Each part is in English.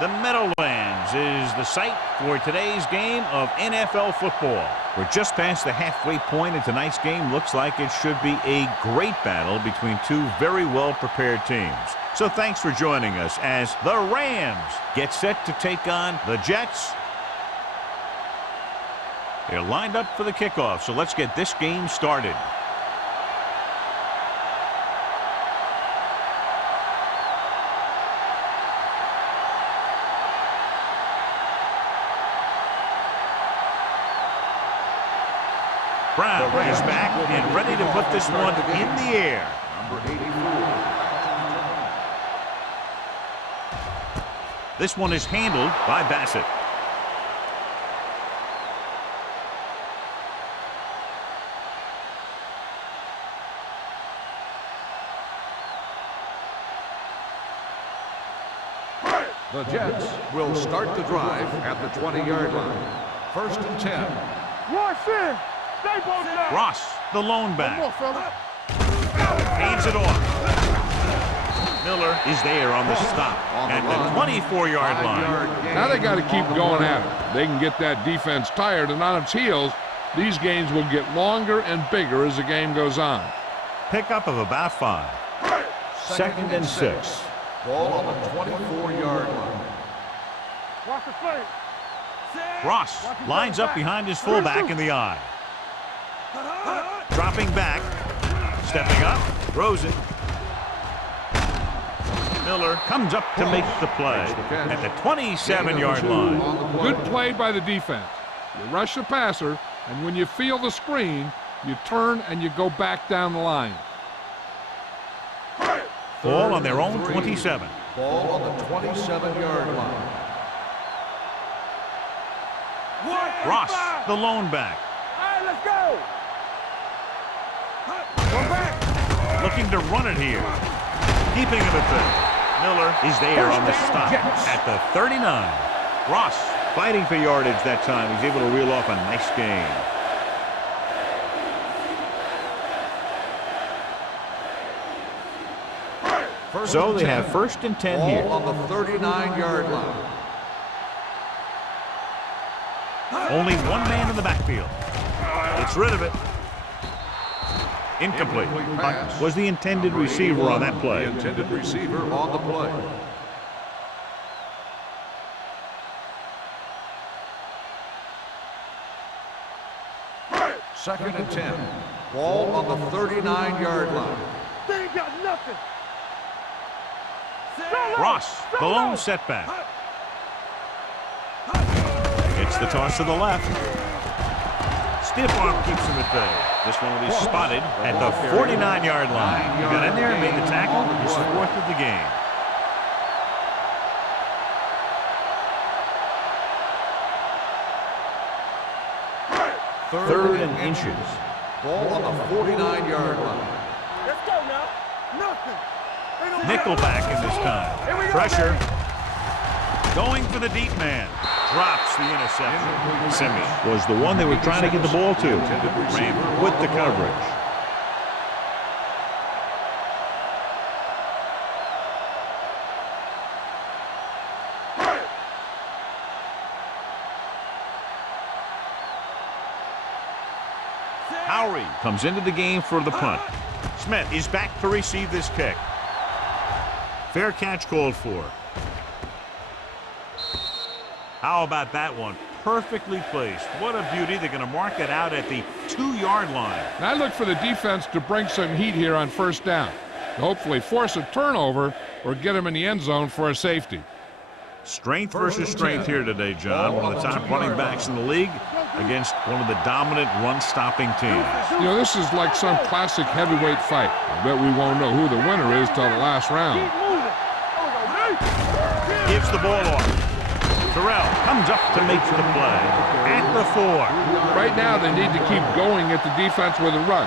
The Meadowlands is the site for today's game of NFL football. We're just past the halfway point, and tonight's game looks like it should be a great battle between two very well-prepared teams. So thanks for joining us as the Rams get set to take on the Jets. They're lined up for the kickoff, so let's get this game started. Brown is back and ready to put this one in the air. Number 84. This one is handled by Bassett. The Jets will start the drive at the 20-yard line. 1st and 10. Ross, the lone back. Hands it off. Miller is there on the stop at the 24-yard line. Now they got to keep going at it. They can get that defense tired and on its heels. These games will get longer and bigger as the game goes on. Pickup of about 5. 2nd and 6. Ball on the 24-yard line. Ross lines up behind his fullback in the I. Dropping back, stepping up, throws it. Miller comes up to make the play at the 27-yard line. Good play by the defense. You rush the passer, and when you feel the screen, you turn and you go back down the line. Ball on their own 27. Ball on the 27-yard line. Ross, the lone back. Let's go. Looking to run it here. Keeping him at the. Miller is there on the stop at the 39. Ross fighting for yardage that time. He's able to reel off a nice gain. So they have 1st and 10 here. Ball on the 39-yard line. Only one man in the backfield. Gets rid of it. Incomplete. Pass. Was the intended receiver on that play. The intended receiver on the play. Second and 10. Ball on the 39-yard line. They ain't got nothing. Ross, the lone setback. Gets the toss to the left. Stiff arm keeps him at bay. This one will be spotted at the 49-yard line. He got in there and made the tackle. His 4th of the game. Third and inches. Ball on the 49-yard line. Let's go now. Nothing. Nickelback in this time. Pressure. Going for the deep man. Drops the interception. Simmons was the one they were trying to get the ball to. Ran with the coverage. Howery comes into the game for the punt. Smith is back to receive this kick. Fair catch called for. How about that one? Perfectly placed. What a beauty. They're going to mark it out at the 2-yard line. And I look for the defense to bring some heat here on 1st down. Hopefully force a turnover or get them in the end zone for a safety. Strength versus strength here today, John. One of the top running backs in the league against one of the dominant run-stopping teams. You know, this is like some classic heavyweight fight. I bet we won't know who the winner is till the last round. Gives the ball off. Terrell comes up to make the play at the 4. Right now, they need to keep going at the defense with a run.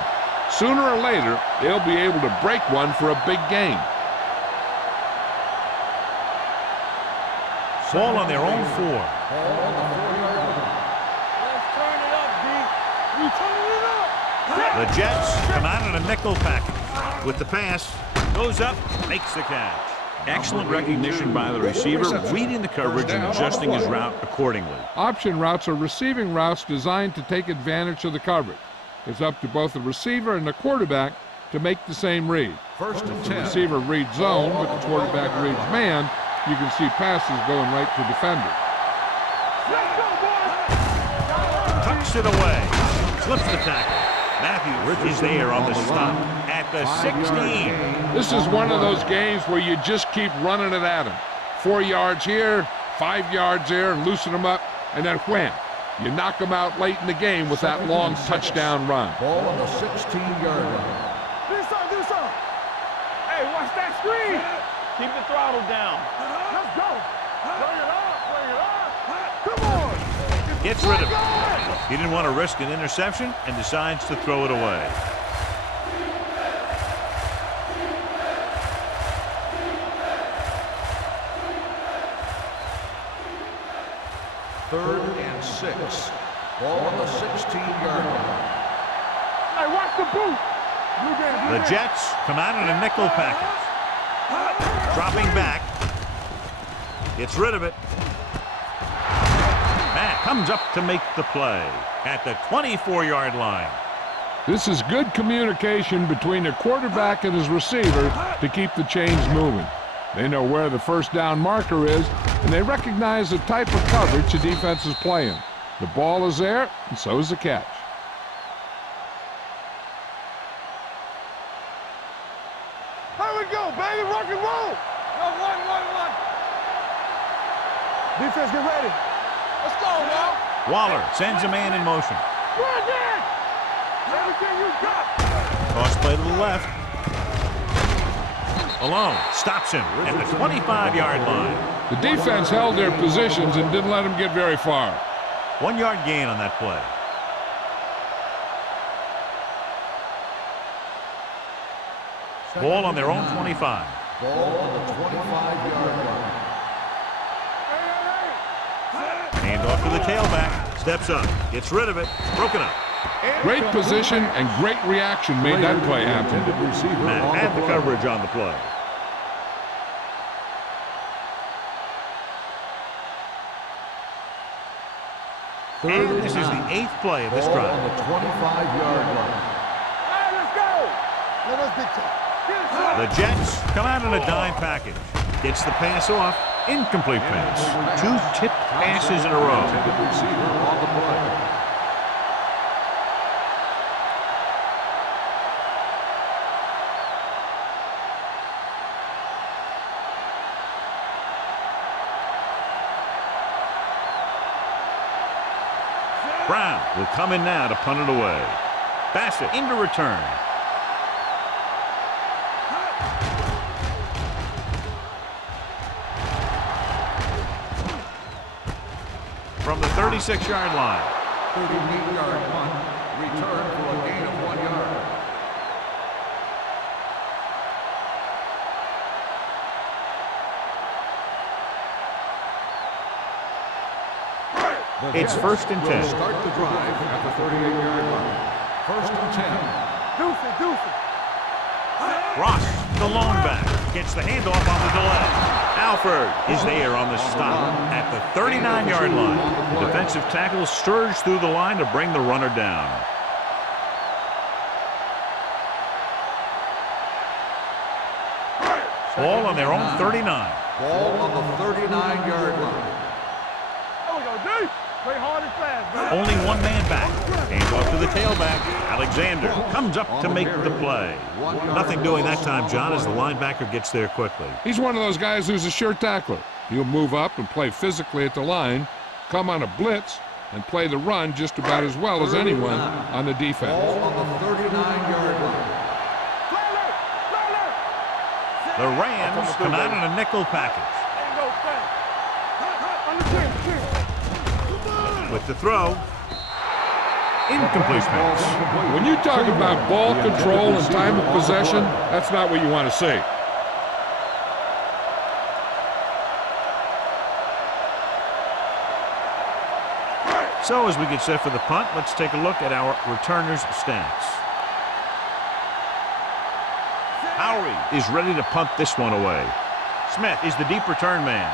Sooner or later, they'll be able to break one for a big gain. Ball on their own 4. Let's turn it up, D. We turn it up. The Jets come out in a nickel package. With the pass, goes up, makes the catch. Excellent recognition by the receiver, reading the coverage and adjusting his route accordingly. Option routes are receiving routes designed to take advantage of the coverage. It's up to both the receiver and the quarterback to make the same read. First and If the 10. receiver reads zone, but the quarterback reads man, you can see passes going right to defenders. Tucks it away. Slips the tackle. Matthews is there on the stop at the 16. This is one of those games where you just keep running it at them. 4 yards here, 5 yards there, and loosen them up, and then wham. You knock them out late in the game with that long touchdown run. Ball on the 16-yard line. Do something. Hey, watch that screen. Keep the throttle down. Let's go. Bring it up. Come on. Gets rid of it. He didn't want to risk an interception and decides to throw it away. Third and 6. Ball on the 16-yard line. Hey, watch the boot. The Jets come out in a nickel package. Dropping back. Gets rid of it. Matt comes up to make the play at the 24-yard line. This is good communication between the quarterback and his receiver to keep the chains moving. They know where the first down marker is, and they recognize the type of coverage the defense is playing. The ball is there, and so is the catch. Here we go, baby. Rock and roll. One. Defense, get ready. Let's go, now. Waller sends a man in motion. Run there. Everything you got. Toss play to the left. Alone stops him at the 25-yard line. The defense held their positions and didn't let him get very far. 1 yard gain on that play. Ball on their own 25. Ball on the 25-yard line. Hand off to the tailback. Steps up. Gets rid of it. Broken up. Great position and great reaction made that play happen. Matt had the coverage on the play. And this is the 8th play of this Ball drive. on the 25-yard line. Hey, let's go. Let us big time. The Jets come out in a dime package. Gets the pass off. Incomplete pass. 2 tipped passes in a row. Intended receiver on the play. Brown will come in now to punt it away. Bassett into return. From the 36-yard line. 38-yard punt. Return for a gain of 1 yard. It's first and 10. Start the drive at the 38-yard line. First and 10. Deuce. Ross, the lone back, gets the handoff on the delay. Alford is there on the stop at the 39-yard line. The defensive tackle surged through the line to bring the runner down. Ball on their own 39. Ball on the 39-yard line. There we go, D. Play hard and fast, man. Only one man back. Handoff to the tailback. Alexander comes up to make the play. Nothing doing that time, John, as the linebacker gets there quickly. He's one of those guys who's a sure tackler. He'll move up and play physically at the line, come on a blitz, and play the run just about as well as anyone on the defense. Ball on the 39-yard line. The Rams come out in a nickel package. With the throw. Incomplete pass. When you talk about ball control and time of possession, that's not what you want to see. So as we get set for the punt, let's take a look at our returners' stats. Howery is ready to punt this one away. Smith is the deep return man.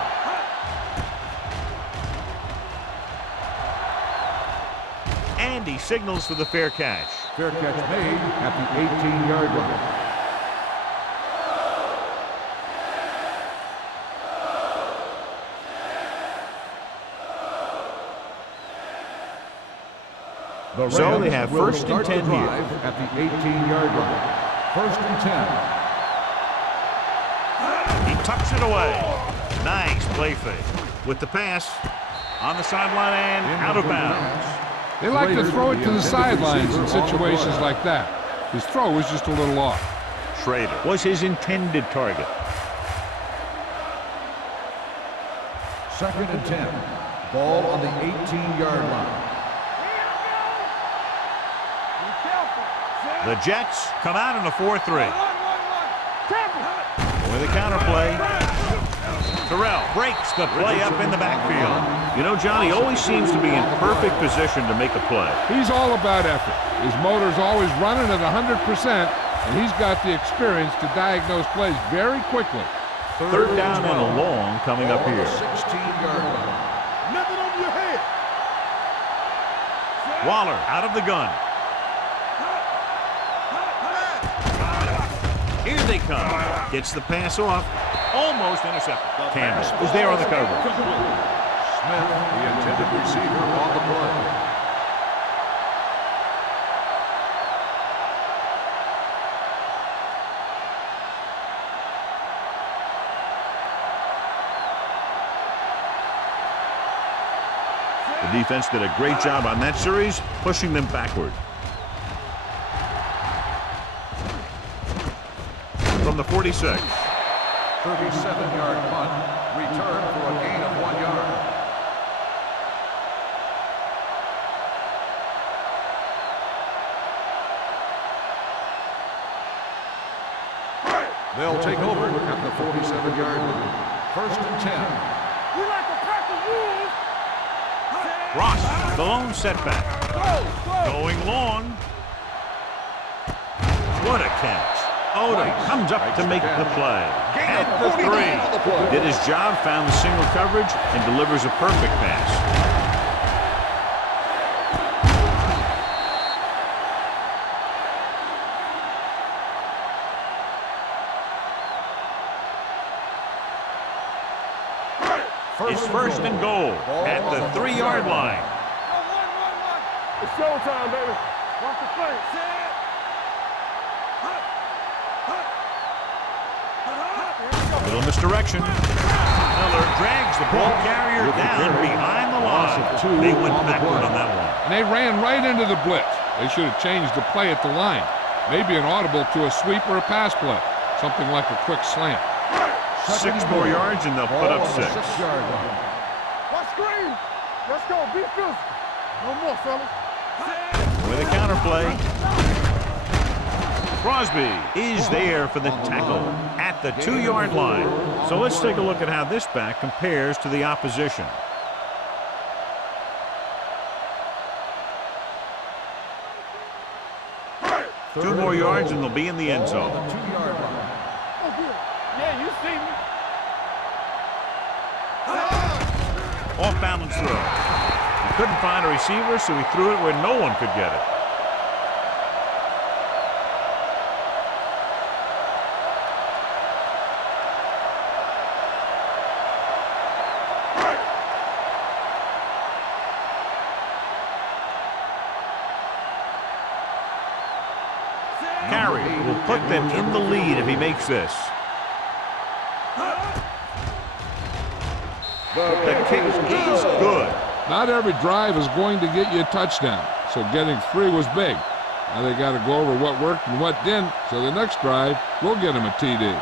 And he signals for the fair catch. Fair catch made at the 18-yard line. So they have first and 10 here. At the 18-yard line. First and 10. He tucks it away. Nice play fake. With the pass on the sideline and out of bounds. They like to throw it to the sidelines in situations like that. His throw was just a little off. Schrader was his intended target. Second and 10. Ball on the 18-yard line. The Jets come out in a 4-3. With a counterplay. Terrell breaks the play up in the backfield. You know, John, he always seems to be in perfect position to make a play. He's all about effort. His motor's always running at 100%, and he's got the experience to diagnose plays very quickly. Third down and a long coming up here. 16-yard line. Nothing over your head. Waller out of the gun. Here they come. Gets the pass off. Almost intercepted. Candace is there on the cover. Smith, the intended receiver, on the play. The defense did a great job on that series, pushing them backward. From the 46. 37-yard punt, return for a gain of 1 yard. They'll take over at the 47-yard line. First and 10. We like to practice rules. Ross, the lone setback. Going long. What a catch. Odom comes up to make the play. At the 3. Did his job, found the single coverage, and delivers a perfect pass. It's first and goal at the 3-yard line. It's showtime, baby. Watch the play. Little misdirection. Miller drags the ball carrier down behind the line. They went backward on that one. And they ran right into the blitz. They should have changed the play at the line. Maybe an audible to a sweep or a pass play. Something like a quick slant. 6 more yards and they'll put up 6. Watch screen. Let's go. Be physical. No more, fellas. With a counterplay. Crosby is there for the tackle at the 2-yard line. So let's take a look at how this back compares to the opposition. Two more yards and they'll be in the end zone. Yeah, you see me. Off balance throw. He couldn't find a receiver, so he threw it where no one could get it. Carey will put them in the lead if he makes this. The kick is good. Not every drive is going to get you a touchdown, so getting 3 was big. Now they got to go over what worked and what didn't, so the next drive will get them a TD.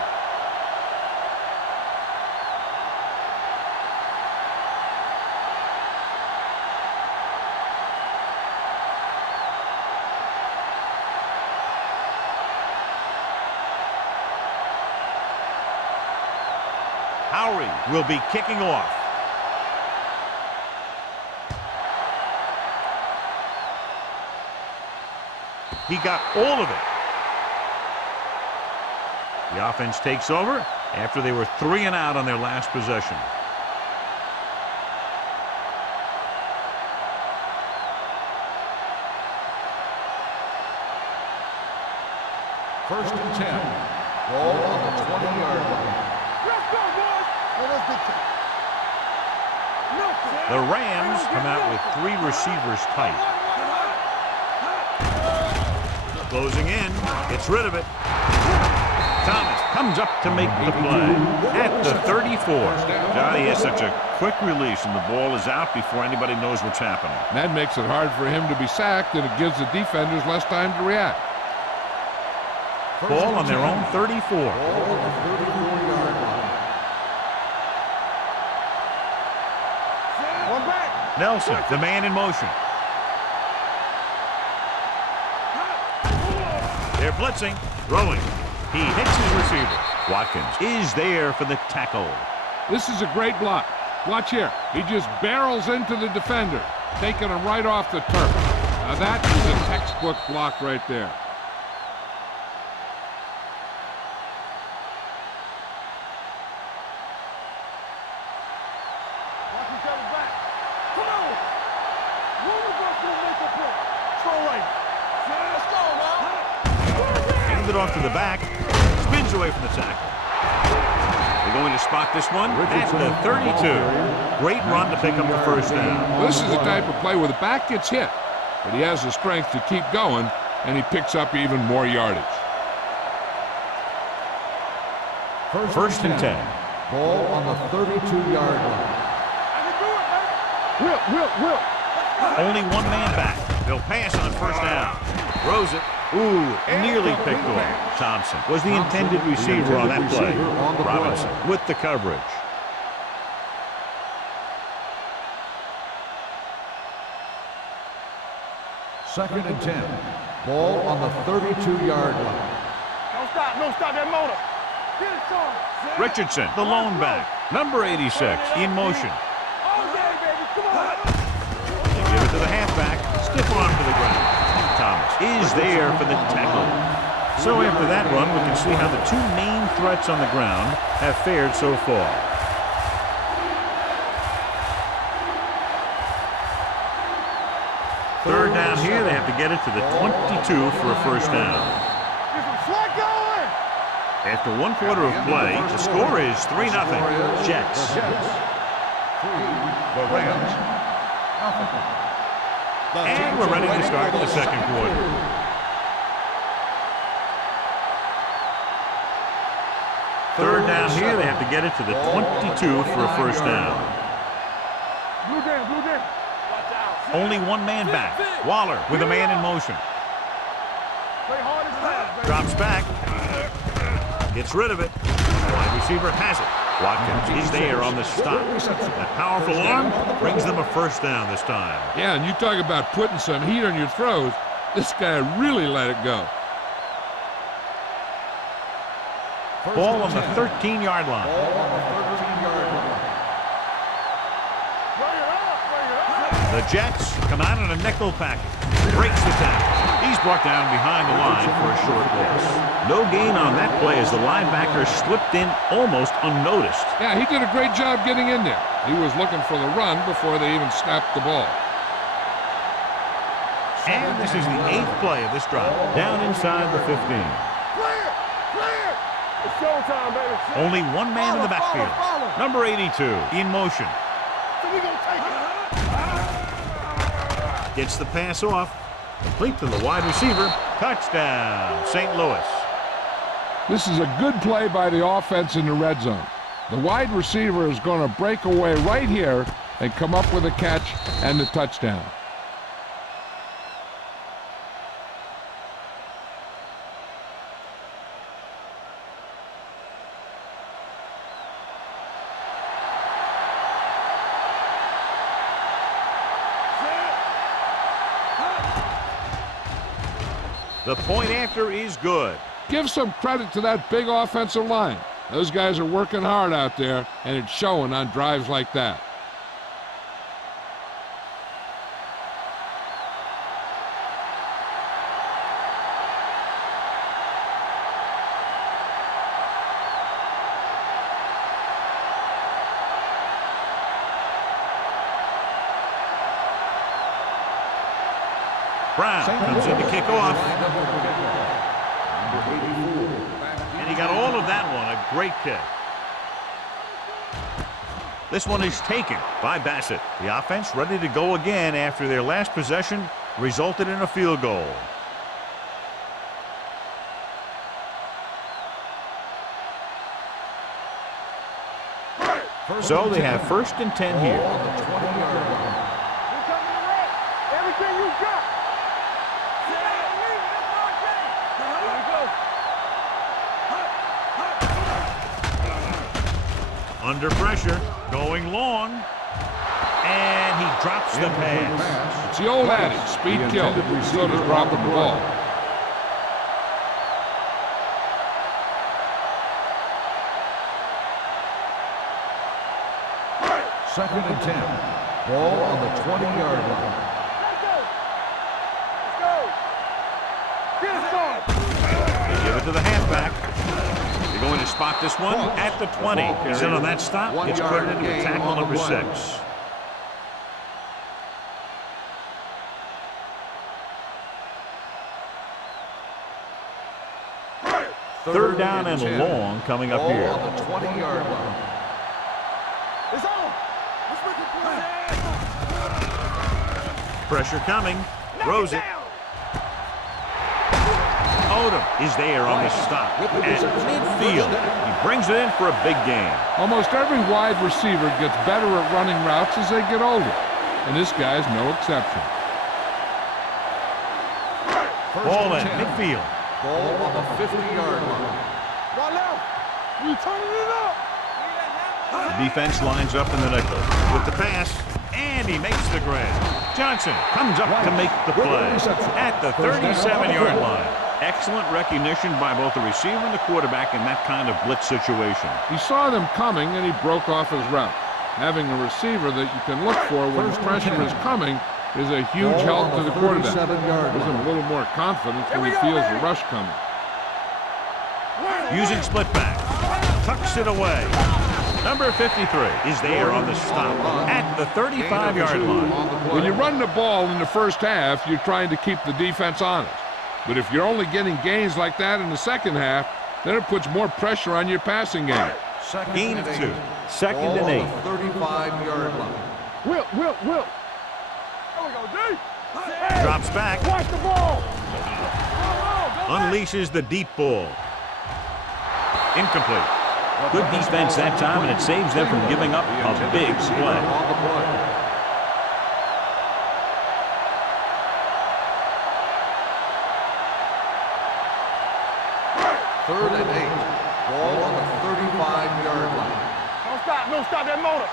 Howery will be kicking off. He got all of it. The offense takes over after they were 3 and out on their last possession. First and 10. Ball on the 20-yard line. Let's go, boys. The Rams come out with 3 receivers tight. Closing in, gets rid of it. Thomas comes up to make the play at the 34. Johnny has such a quick release, and the ball is out before anybody knows what's happening. That makes it hard for him to be sacked, and it gives the defenders less time to react. Ball on their own 34. Ball on the 34-yard line. One back. Nelson, the man in motion. They're blitzing, throwing. He hits his receiver. Watkins is there for the tackle. This is a great block. Watch here. He just barrels into the defender, taking him right off the turf. Now that is a textbook block right there. Watch each other back. Come on. One of us will make a play. Throw right. Let's go, now. Hand it off to the back. Spins away from the tackle. They're going to spot this one at the 32. Great run to pick up the first down. This is the type of play where the back gets hit, but he has the strength to keep going, and he picks up even more yardage. First and 10. Ball on the 32-yard line. I can do it, man. Will. Only one man back. They'll pass on first down. Throws it. Ooh, nearly picked off. Thompson was the intended receiver on that play. Robinson with the coverage. Second and 10. Ball on the 32-yard line. Don't stop that motor. Get it, Sean. Richardson, the lone back. Number 86 in motion. All day, baby. Come on. They give it to the halfback. Stiff arm to the ground. Thomas is there for the tackle. So after that run, we can see how the 2 main threats on the ground have fared so far. Third down here, they have to get it to the 22 for a first down. Get some slack going. After 1 quarter of play, the score is 3-0. Jets. The Rams. Nothing. And we're ready to start the second quarter. Third down here, they have to get it to the 22 for a first down. Blue down. Watch out. Only one man back. Waller with a man in motion. Play hard as fast, baby. Drops back. Gets rid of it. Wide receiver has it. Watkins is there on the stop. That powerful arm brings them a first down this time. Yeah, and you talk about putting some heat on your throws. This guy really let it go. Ball on the 13-yard line. Ball on the 13-yard line. Bring it up. The Jets come out in a nickel package. Breaks the tackle. He's brought down behind the line for a short loss. No gain on that play as the linebacker slipped in almost unnoticed. Yeah, he did a great job getting in there. He was looking for the run before they even snapped the ball. And this is the 8th play of this drive. Down inside the 15. Clear. It's showtime, baby. Only one man in the backfield. Number 82 in motion. So we gonna take it. Gets the pass off. Complete to the wide receiver. Touchdown, St. Louis. This is a good play by the offense in the red zone. The wide receiver is going to break away right here and come up with a catch and the touchdown. The point after is good. Give some credit to that big offensive line. Those guys are working hard out there, and it's showing on drives like that. Brown comes in to kick off. And he got all of that one. A great kick. This one is taken by Bassett. The offense ready to go again after their last possession resulted in a field goal. So they have 1st and 10 here. Everything you got. Under pressure, going long, and he drops the pass. It's the old adage, speed kills. So does dropping the ball. Second and 10. Ball on the 20-yard line. They give it to the halfback. They're going to spot this one at the 20. He's in on that stop. It's credited with tackle number 6. Third down and long coming up here. On the 20-yard line. It's on. Let's make it play. Pressure coming. Throws it. Odom is there on the stop at midfield. He brings it in for a big gain. Almost every wide receiver gets better at running routes as they get older, and this guy's no exception. Ball in midfield. Ball on the 50-yard line. Right now. We turning it up. The defense lines up in the nickel with the pass, and he makes the grab. Johnson comes up to make the play at the 37-yard line. Excellent recognition by both the receiver and the quarterback in that kind of blitz situation. He saw them coming, and he broke off his route. Having a receiver that you can look for when the pressure is coming is a huge help to the quarterback. Gives him a little more confidence when he feels the rush coming. Using split back, tucks it away. Number 53 is there on the stop at the 35-yard line. When you run the ball in the first half, you're trying to keep the defense honest. But if you're only getting gains like that in the second half, then it puts more pressure on your passing game. Gain of 2. Second and 8. 35-yard line. Will. There we go, D. Drops back. Watch the ball. Unleashes the deep ball. Incomplete. Good defense that time, and it saves them from giving up a big play. Third and 8. Ball on the 35-yard line. Don't stop that motor.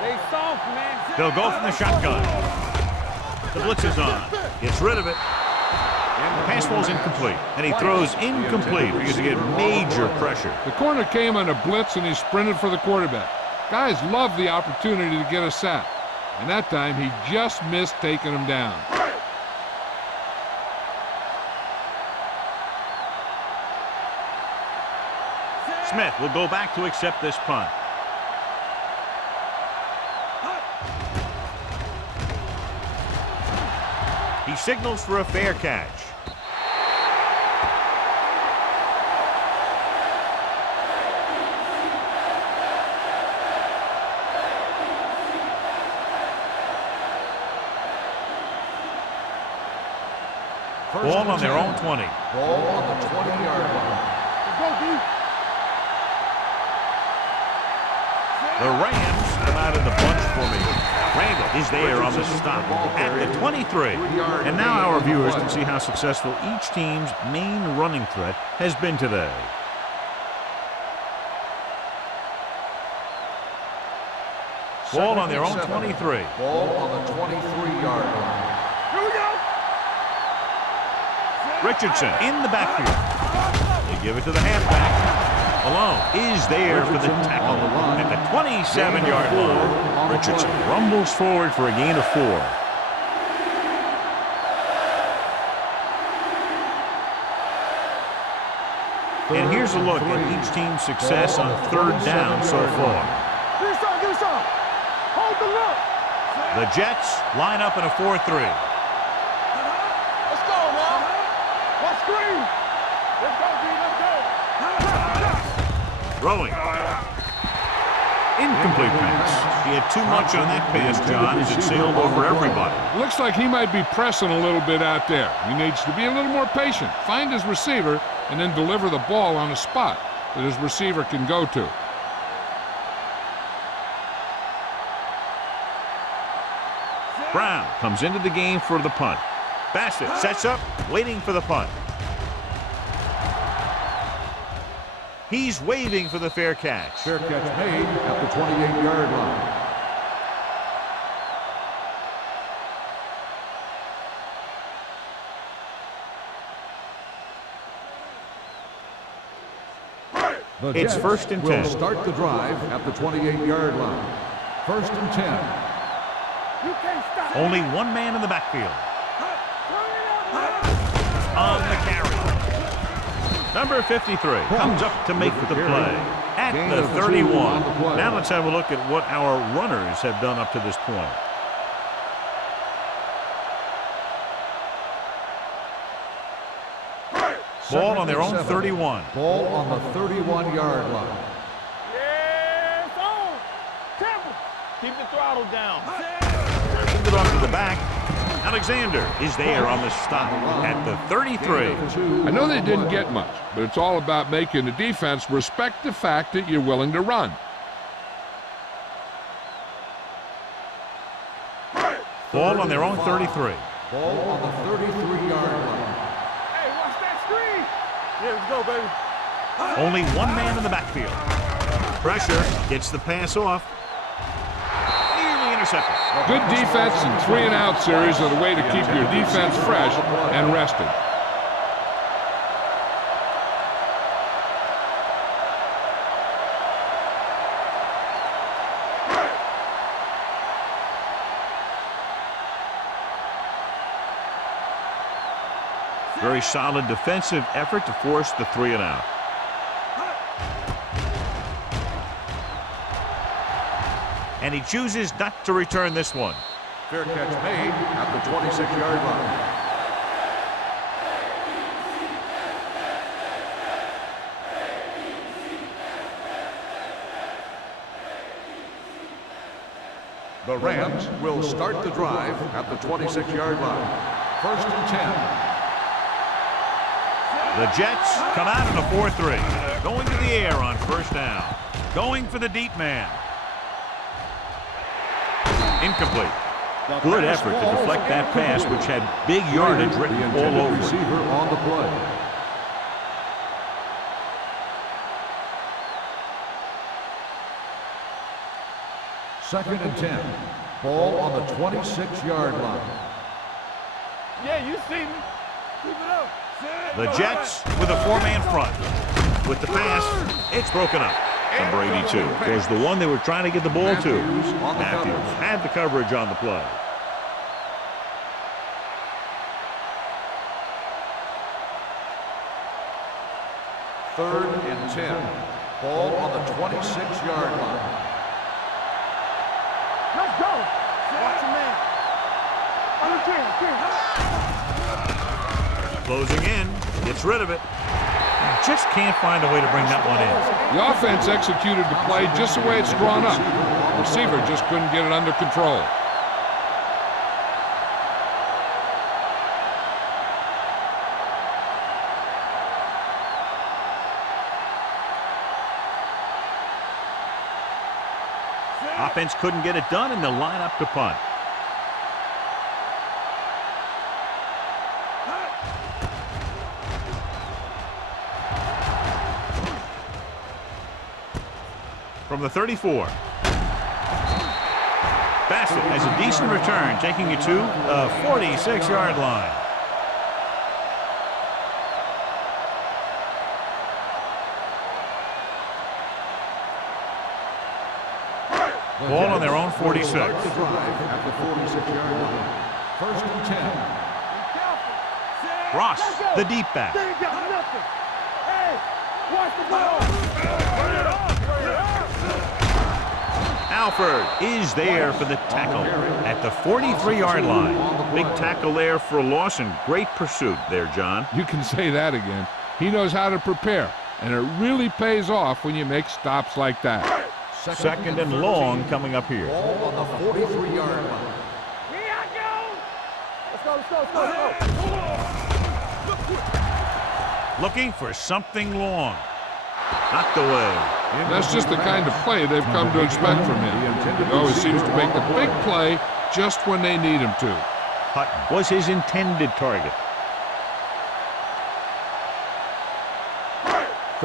They soft, man. They'll go from the shotgun. The blitz is on. Gets rid of it. And the pass ball's incomplete. And he throws incomplete because he had major pressure. The corner came on a blitz, and he sprinted for the quarterback. Guys love the opportunity to get a sack. And that time, he just missed taking him down. Smith will go back to accept this punt. He signals for a fair catch. Ball on their own 20. Ball on the 20-yard line. Go, D. The Rams come out in the bunch formation. Randall is there on the stop at the 23. And now our viewers can see how successful each team's main running threat has been today. Ball on their own 23. Ball on the 23-yard line. Here we go. Richardson in the backfield. They give it to the halfback. Malone is there for the tackle at the 27-yard line. Richardson rumbles forward for a gain of 4. And here's a look at each team's success on 3rd down so far. Give me some. Hold the look. The Jets line up in a 4-3. Let's go now. What screen? Let's go, D. Let's go. Throwing. Incomplete pass. He had too much on that pass, John, as it sailed over everybody. Looks like he might be pressing a little bit out there. He needs to be a little more patient, find his receiver, and then deliver the ball on a spot that his receiver can go to. Brown comes into the game for the punt. Bassett sets up, waiting for the punt. He's waving for the fair catch. Fair catch made at the 28-yard line. It's 1st and 10. Will start the drive at the 28-yard line. 1st and 10. You can't stop. Only one man in the backfield. On the carry. Number 53 comes up to make the play at the 31. Now let's have a look at what our runners have done up to this point. Ball on their own 31. Ball on the 31-yard line. Yes, on. Temple. Keep the throttle down. Send it off to the back. Alexander is there on the stop at the 33. I know they didn't get much, but it's all about making the defense respect the fact that you're willing to run. Ball on their own 33. Ball on the 33-yard line. Hey, watch that screen. Yeah, let's go, baby. Only one man in the backfield. Pressure gets the pass off. Nearly intercepted. Good defense and 3-and-out series are the way to keep your defense fresh and rested. Very solid defensive effort to force the 3-and-out. And he chooses not to return this one. Fair catch made at the 26-yard line. The Rams will start the drive at the 26-yard line. 1st and 10. The Jets come out in a 4-3. Going to the air on 1st down. Going for the deep man. Incomplete. Good effort to deflect that pass, which had big yardage written all over it. Receiver on the play. Second and 10. Ball on the 26-yard line. Yeah, you see me. Keep it up. The Jets with a 4-man front. With the pass, it's broken up. Number 82 was the one they were trying to get the ball to. Matthews had the coverage on the play. Third and 10. Ball on the 26-yard line. Let's go. Watch your man. On the 10. Closing in, gets rid of it. Just can't find a way to bring that one in. The offense executed the play just the way it's drawn up. The receiver just couldn't get it under control. offense couldn't get it done, and they'll line up to punt. From the 34. Bassett has a decent return, taking you to the 46-yard line. Ball on their own 46. Start the drive at the 46-yard line. First and 10. Ross, the deep back. They ain't got nothing. Hey, watch the ball. Bring it up. Bring it up. Alford is there for the tackle at the 43-yard line. Big tackle there for a loss and great pursuit there, John. You can say that again. He knows how to prepare, and it really pays off when you make stops like that. Second and long coming up here. Ball on the 43-yard line. Here I go. Let's go, let's go, let's go, let's go. Looking for something long. Knocked away. That's just the kind of play they've come to expect from him. He always seems to make the big play just when they need him to. Hutton was his intended target.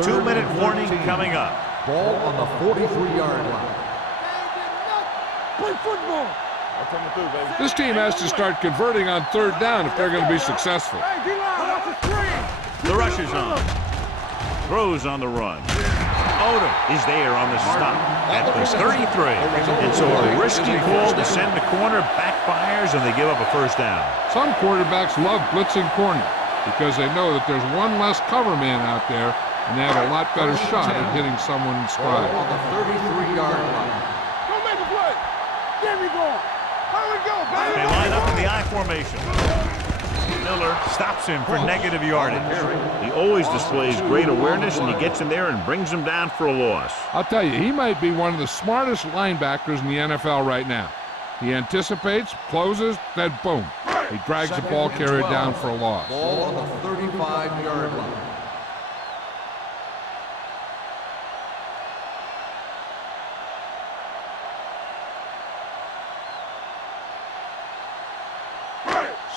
2-minute warning coming up. Ball on the 43-yard line. Play football. I'm coming through, baby. This team has to start converting on third down if they're going to be successful. Hey, D-line, watch the screen. The rush is on. Throws on the run. Odom is there on the stop at the 33. And so a risky call to send the corner backfires, and they give up a first down. Some quarterbacks love blitzing corner because they know that there's one less cover man out there, and they have a lot better shot at hitting someone in stride. Ball on the 33-yard line. Go make a play. Get me going. How we go, baby? They line up in the I formation. Miller stops him for negative yardage. He always displays great awareness, and he gets in there and brings him down for a loss. I'll tell you, he might be one of the smartest linebackers in the NFL right now. He anticipates, closes, then boom. He drags the ball carrier down for a loss. Ball on the 35-yard line.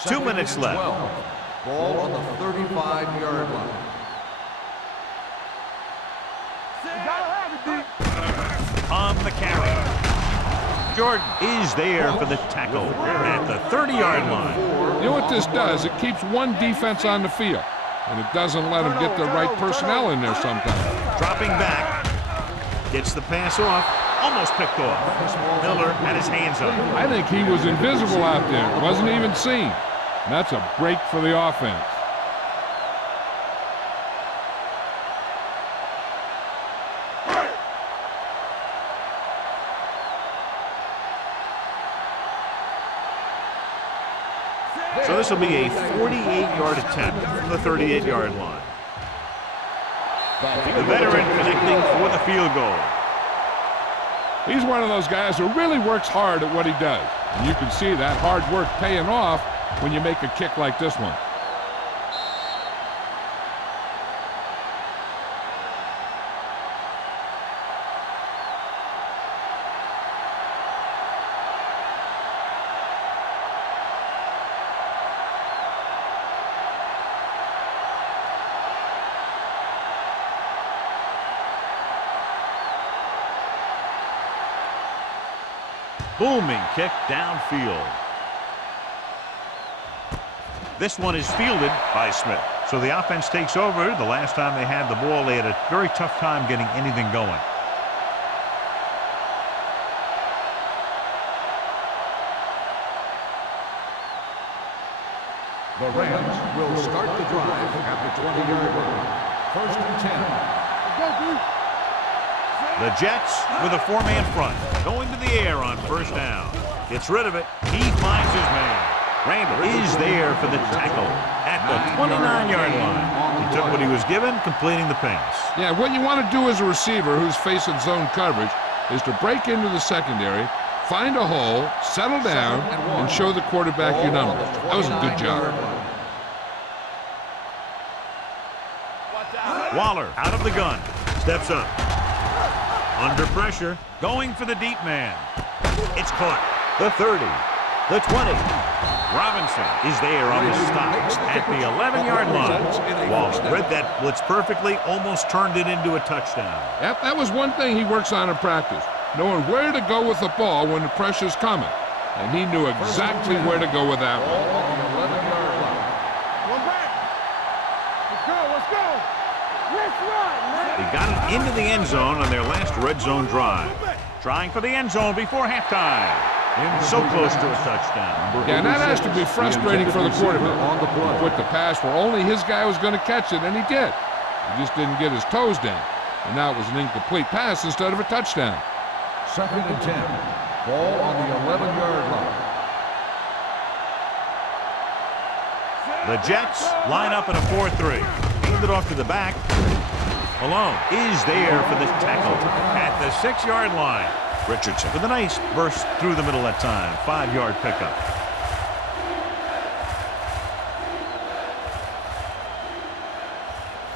Two minutes left. 12. Ball on the 35-yard line. On the carry. Jordan is there for the tackle at the 30-yard line. You know what this does? It keeps one defense on the field, and it doesn't let them get the right personnel in there sometimes. Dropping back. Gets the pass off. Almost picked off. Miller had his hands up. I think he was invisible out there. Wasn't even seen. And that's a break for the offense. So this will be a 48-yard attempt from the 38-yard line. The veteran connecting for the field goal. He's one of those guys who really works hard at what he does. And you can see that hard work paying off when you make a kick like this one. Booming kick downfield. This one is fielded by Smith. So the offense takes over. The last time they had the ball, they had a very tough time getting anything going. The Rams will start the drive at the 20-yard line. First and 10. The Jets with a four-man front. Going to the air on first down. Gets rid of it. He finds his man. Randall is there for the tackle at the 29-yard line. He took what he was given, completing the pass. Yeah, what you want to do as a receiver who's facing zone coverage is to break into the secondary, find a hole, settle down, and show the quarterback your numbers. That was a good job. Waller out of the gun. Steps up. Under pressure, going for the deep man. It's caught. The 30, the 20. Robinson is there on the stop at the 11-yard line. Wallace read that blitz perfectly, almost turned it into a touchdown. Yep, that was one thing he works on in practice, knowing where to go with the ball when the pressure's coming. And he knew exactly where to go with that one. On the 11-yard line. One back. Let's go, let's go. Let's run, man. They got it into the end zone on their last red zone drive. Trying for the end zone before halftime. So close to a touchdown. Yeah, and that has to be frustrating for the quarterback. He put the pass where only his guy was going to catch it, and he did. He just didn't get his toes down. And now it was an incomplete pass instead of a touchdown. 2nd and 10. Ball on the 11-yard line. The Jets line up in a 4-3. Hand it off to the back. Malone is there for the tackle at the 6-yard line. Richardson with a nice burst through the middle that time. 5-yard pickup.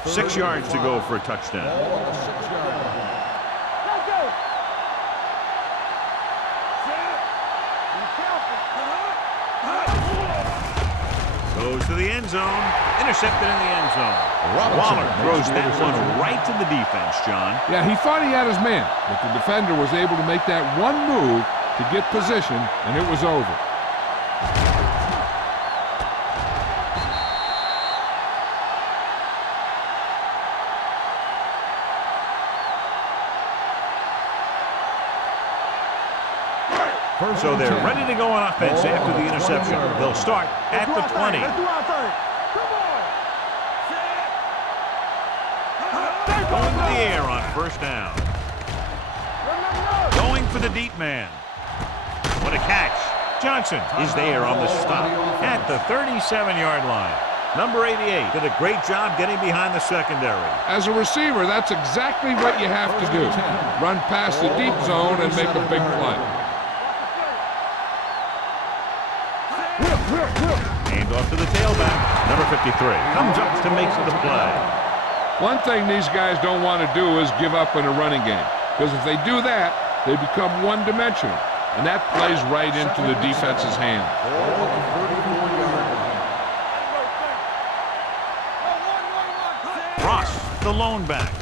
Six yards to go for a touchdown. Ball on the 6-yard line. Let's go. Be careful. Goes to the end zone. Intercepted in the end zone. Waller throws that one right to the defense, John. Yeah, he thought he had his man, but the defender was able to make that one move to get position, and it was over. So they're ready to go on offense after the interception. They'll start at the 20. Let's do our thing. Come on. Going to the air on first down. Going for the deep man. What a catch. Johnson is there on the stop at the 37-yard line. Number 88 did a great job getting behind the secondary. As a receiver, that's exactly what you have to do. Run past the deep zone and make a big play. Hand off to the tailback. Number 53 comes up to make the play. One thing these guys don't want to do is give up in a running game, because if they do that, they become one-dimensional, and that plays right into the defense's hand. Ball on the 34-yard line. Ross, the lone back.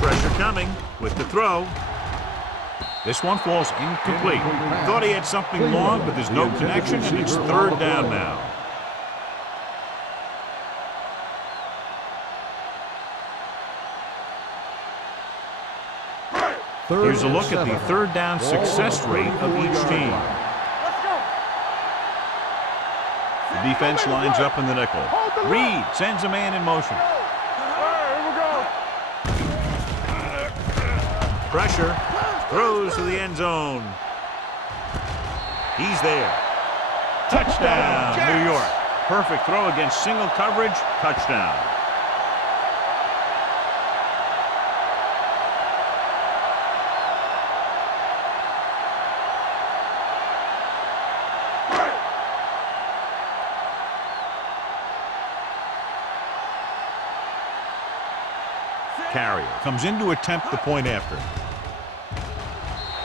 Pressure coming with the throw. This one falls incomplete. Thought he had something long, but there's no connection, and it's third down now. Here's a look at the third down success rate of each team. The defense lines up in the nickel. Reed sends a man in motion. Pressure. Throws to the end zone. He's there. Touchdown, New York. Perfect throw against single coverage. Touchdown. Carrier comes in to attempt the point after.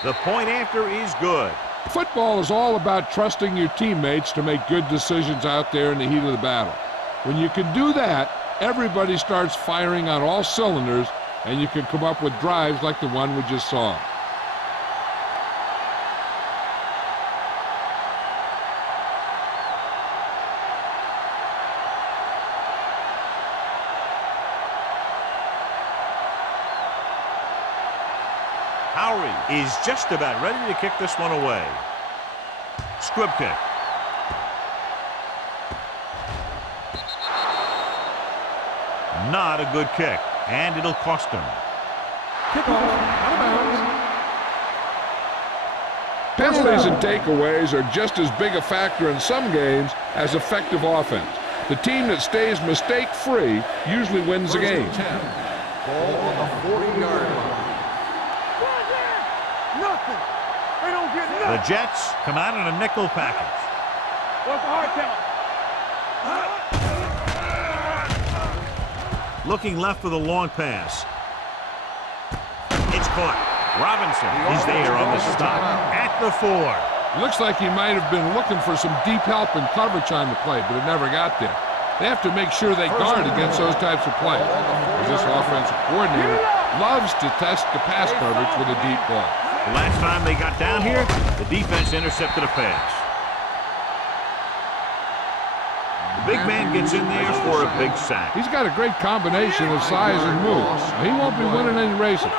The point after is good. Football is all about trusting your teammates to make good decisions out there in the heat of the battle. When you can do that, everybody starts firing on all cylinders, and you can come up with drives like the one we just saw. Howery is just about ready to kick this one away. Squib kick. Not a good kick, and it'll cost him. Kickoff, out of bounds. Penalties and takeaways are just as big a factor in some games as effective offense. The team that stays mistake-free usually wins the game. 10. Ball on the 40-yard line. Nothing. They don't get nothing. The Jets come out in a nickel package. What's the hard count? Looking left for the long pass. It's caught. Robinson is there on the stop at the 4. It looks like he might have been looking for some deep help and coverage on the play, but it never got there. They have to make sure they guard against those types of plays. This offensive coordinator loves to test the pass coverage with a deep ball. The last time they got down here, the defense intercepted a pass. The big man gets in there for a big sack. He's got a great combination of size and moves. He won't be winning any races,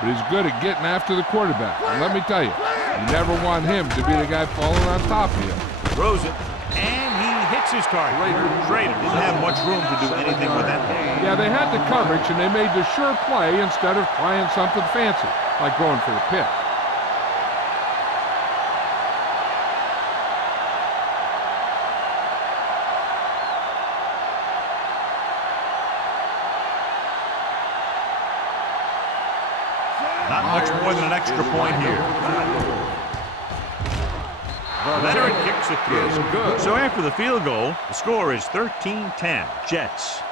but he's good at getting after the quarterback. And let me tell you, you never want him to be the guy falling on top of you. Throws it, and he hits his target. Schrader didn't have much room to do anything with that ball. Yeah, they had the coverage, and they made the sure play instead of trying something fancy, like going for a pick. Not much more than an extra point here. Leonard kicks it through. So after the field goal, the score is 13-10, Jets.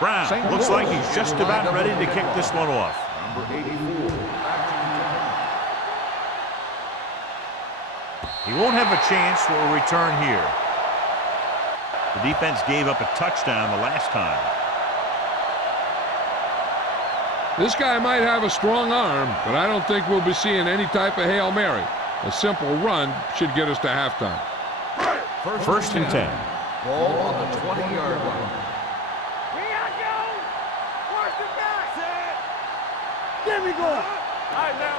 Brown looks like he's just about ready to kick this one off. Number 84. He won't have a chance for a return here. The defense gave up a touchdown the last time. This guy might have a strong arm, but I don't think we'll be seeing any type of Hail Mary. A simple run should get us to halftime. First and 10. Ball on the 20-yard line. There we go. All right, now.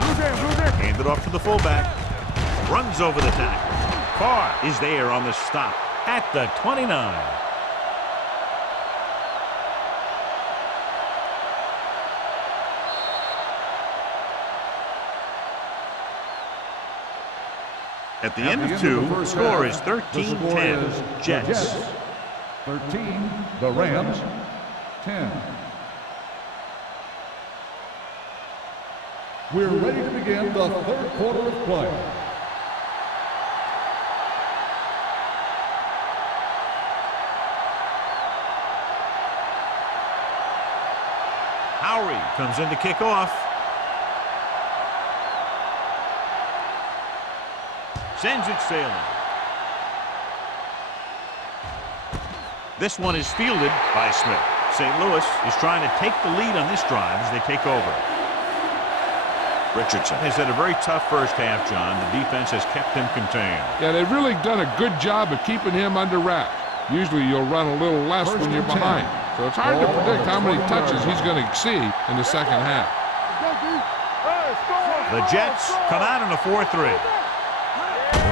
Blue there. Hand it off to the fullback. Runs over the tackle. Carr is there on the stop at the 29. At the end of 2, score is 13-10, Jets. 13, the Rams, 10. We're ready to begin the third quarter of play. Howery comes in to kick off. Sends it sailing. This one is fielded by Smith. St. Louis is trying to take the lead on this drive as they take over. Richardson has had a very tough first half, John. The defense has kept him contained. Yeah, they've really done a good job of keeping him under wraps. Usually you'll run a little less when you're behind. So it's hard to predict how many touches he's going to see in the second half. The Jets come out in a 4-3.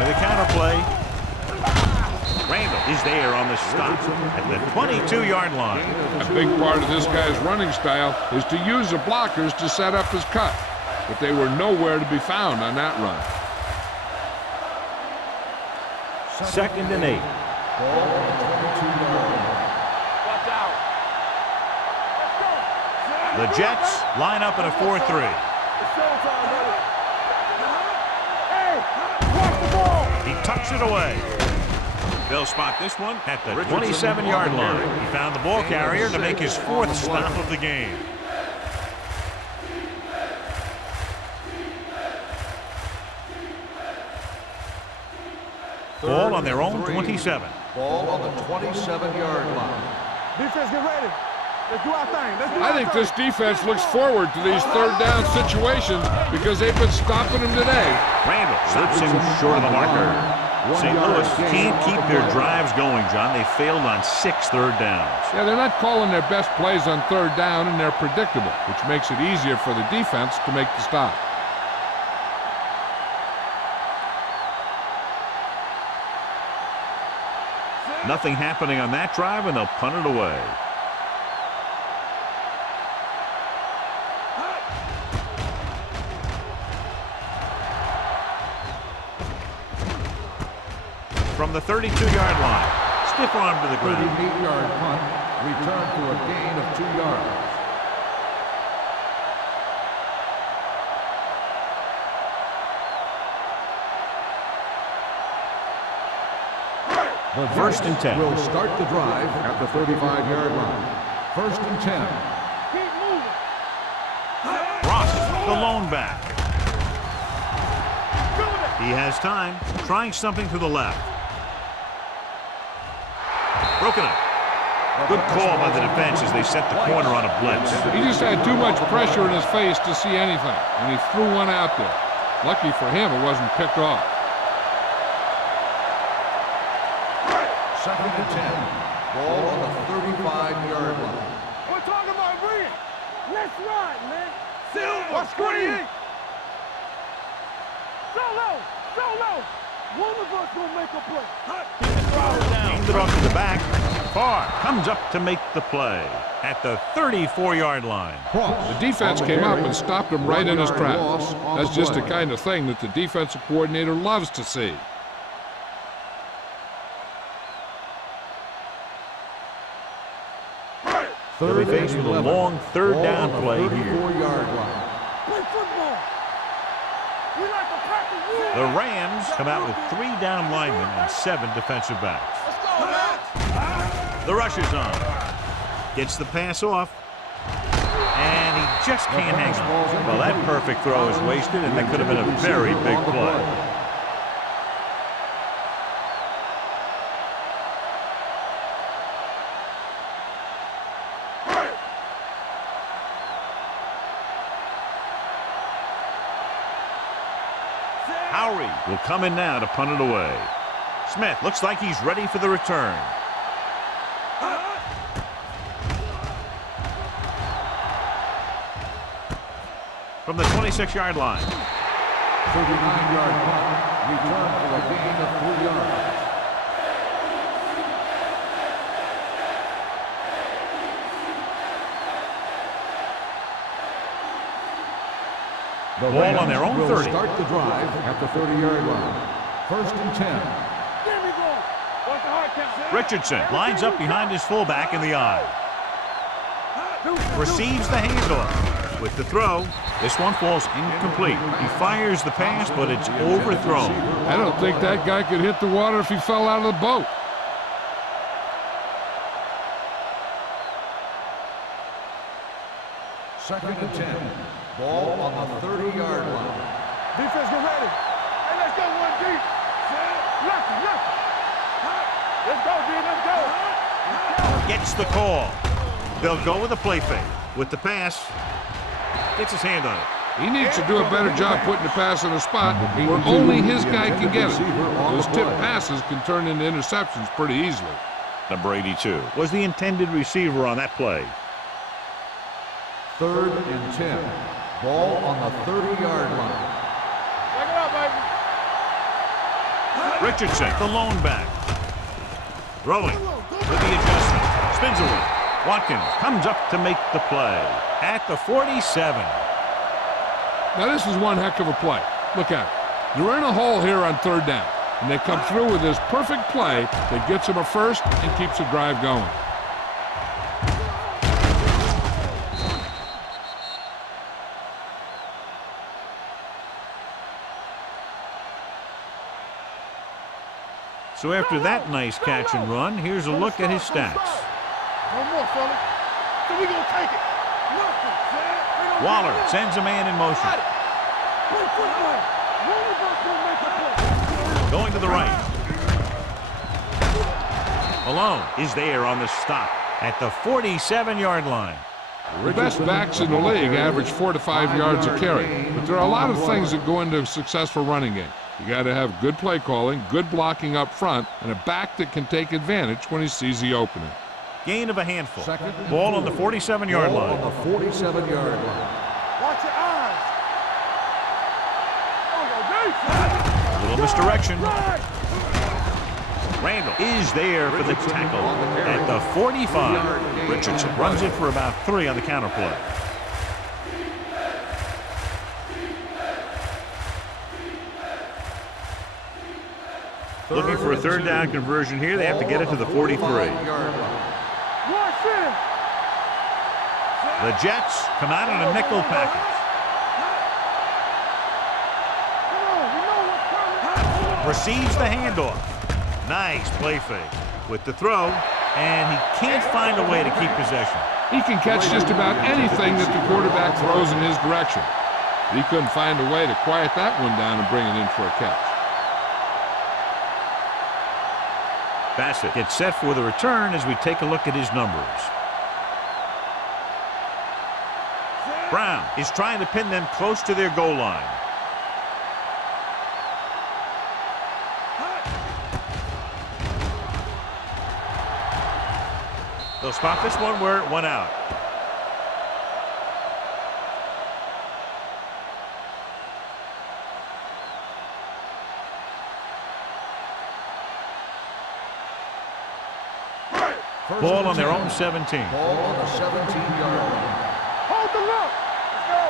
With a counterplay. Randall is there on the stop at the 22-yard line. A big part of this guy's running style is to use the blockers to set up his cut. But they were nowhere to be found on that run. Second and 8. Watch out. The Jets line up in a 4-3. It's showtime, brother. Hey, watch the ball. He tucks it away. They'll spot this one at the 27-yard line. He found the ball carrier to make his 4th stop of the game. Ball on their own 27. Ball on the 27-yard line. Defense, get ready. Let's do our thing. I think this defense looks forward to these third down situations because they've been stopping them today. Randall stops him short of the marker. St. Louis can't keep their drives going, John. They failed on 6 third downs. Yeah, they're not calling their best plays on third down, and they're predictable, which makes it easier for the defense to make the stop. Nothing happening on that drive, and they'll punt it away. From the 32-yard line, stiff arm to the ground. 38-yard punt, return for a gain of 2 yards. The First and 10. Will start the drive at the 35-yard line. First and 10. Keep moving. Ross, the lone back. He has time, trying something to the left. Broken up. Good call by the defense as they set the corner on a blitz. He just had too much pressure in his face to see anything, and he threw one out there. Lucky for him, it wasn't picked off. Second and 10. Ball on the 35-yard line. We're talking about bringing. Let's ride, man. Silver screen. Solo. One of us will make a play. Aimed it off to the back. Farr comes up to make the play at the 34-yard line. The defense came up and stopped him right in his tracks. That's just the kind of thing that the defensive coordinator loves to see. They'll be faced with a long third down play here. 34-yard line. Play football. We like to practice rules. The Rams come out with 3 down linemen and 7 defensive backs. Let's go, man. The rush is on. Gets the pass off. And he just can't hang on. Well, that perfect throw is wasted, and that could have been a very big play. Howery will come in now to punt it away. Smith looks like he's ready for the return. From the 26-yard line. 39-yard punt, return for a gain of 3 yards. The Ball on their own will 30. Start the drive at the 30-yard line. First and 10. There we go. What's the hard count? Richardson lines up behind his fullback in the eye. Receives the handoff. With the throw, this one falls incomplete. He fires the pass, but it's overthrown. I don't think that guy could hit the water if he fell out of the boat. Second and 10. Ball on the 30-yard line. Defense, get ready. Hey, let's go one deep. Left. Let's go, D. Let's go. Gets the call. They'll go with a play fake. With the pass, gets his hand on it. He needs to do a better job putting the pass in a spot where only his guy can get it. Those tip passes can turn into interceptions pretty easily. Number 82 was the intended receiver on that play. Third and 10. Ball on the 30-yard line. Check it out, baby. Richardson, the lone back. Throwing with the adjustment. Spins away. Watkins comes up to make the play at the 47. Now this is one heck of a play. Look at it. You're in a hole here on third down, and they come through with this perfect play that gets them a first and keeps the drive going. So after that nice catch and run, here's a look at his stats. One more, fella. So we gonna take it. Waller sends a man in motion. Play football. One of us will make a play. Going to the right. Malone is there on the stop at the 47-yard line. The best backs in the league average 4 to 5 yards a carry, but there are a lot of things that go into a successful running game. You got to have good play calling, good blocking up front, and a back that can take advantage when he sees the opening. Gain of a handful. Ball on the 47-yard line. On the 47-yard line. Watch your eyes. A little misdirection. Randall is there for the tackle at the 45. Richardson runs it for about 3 on the counter play. Looking for a third down conversion here. They have to get it to the 43. The Jets come out in a nickel package. Receives the handoff. Nice play fake with the throw, and he can't find a way to keep possession. He can catch just about anything that the quarterback throws in his direction. He couldn't find a way to quiet that one down and bring it in for a catch. Bassett gets set for the return as we take a look at his numbers. Brown is trying to pin them close to their goal line. They'll spot this one where it went out. Ball on their own 17. Ball on the 17-yard line. Hold the look. Let's go.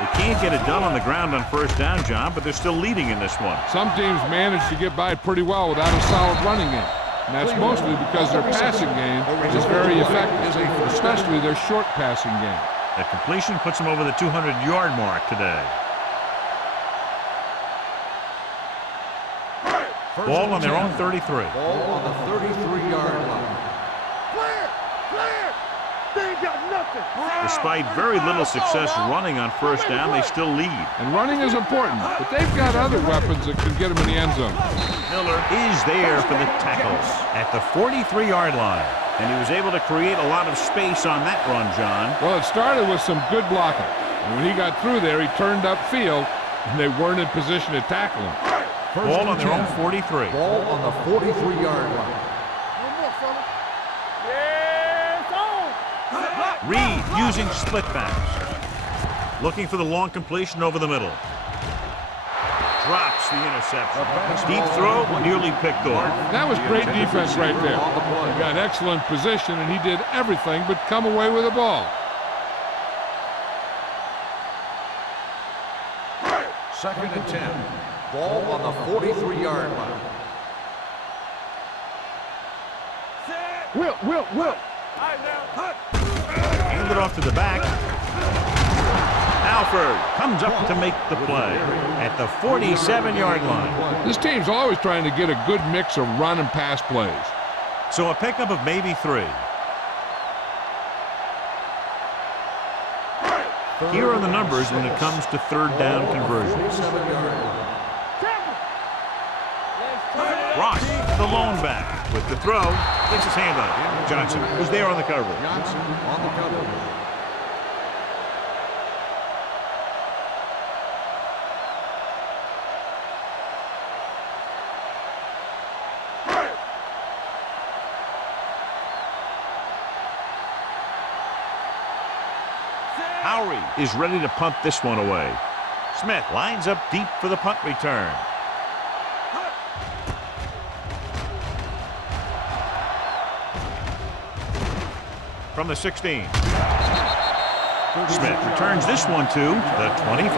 They can't get it done on the ground on first down, John, but they're still leading in this one. Some teams manage to get by pretty well without a solid running game. And that's mostly because their passing game is very effective, especially their short passing game. That completion puts them over the 200-yard mark today. Ball on their own 33. Ball on the 33-yard line. Clear. They ain't got nothing. Despite very little success running on first down, they still lead. And running is important, but they've got other weapons that can get them in the end zone. Miller is there for the tackle at the 43-yard line. And he was able to create a lot of space on that run, John. Well, it started with some good blocking. And when he got through there, he turned upfield, and they weren't in position to tackle him. Ball on their own 43. Ball on the 43-yard line. One more, fella. Yeah, it's on. Reed using split backs. Looking for the long completion over the middle. Drops the interception. Deep throw, nearly picked off. That was great defense right there. He got excellent position, and he did everything but come away with the ball. Second and 10. Ball on the 43-yard line. Will. Hand it off to the back. Alford comes up to make the play at the 47-yard line. This team's always trying to get a good mix of run and pass plays. So a pickup of maybe 3. Here are the numbers when it comes to third down conversions. 47-yard line. Ross, the lone back, with the throw, gets his hand on it. Johnson was there on the cover. Johnson on the cover. Howery is ready to punt this one away. Smith lines up deep for the punt return. From the 16. Smith returns this one to the 25.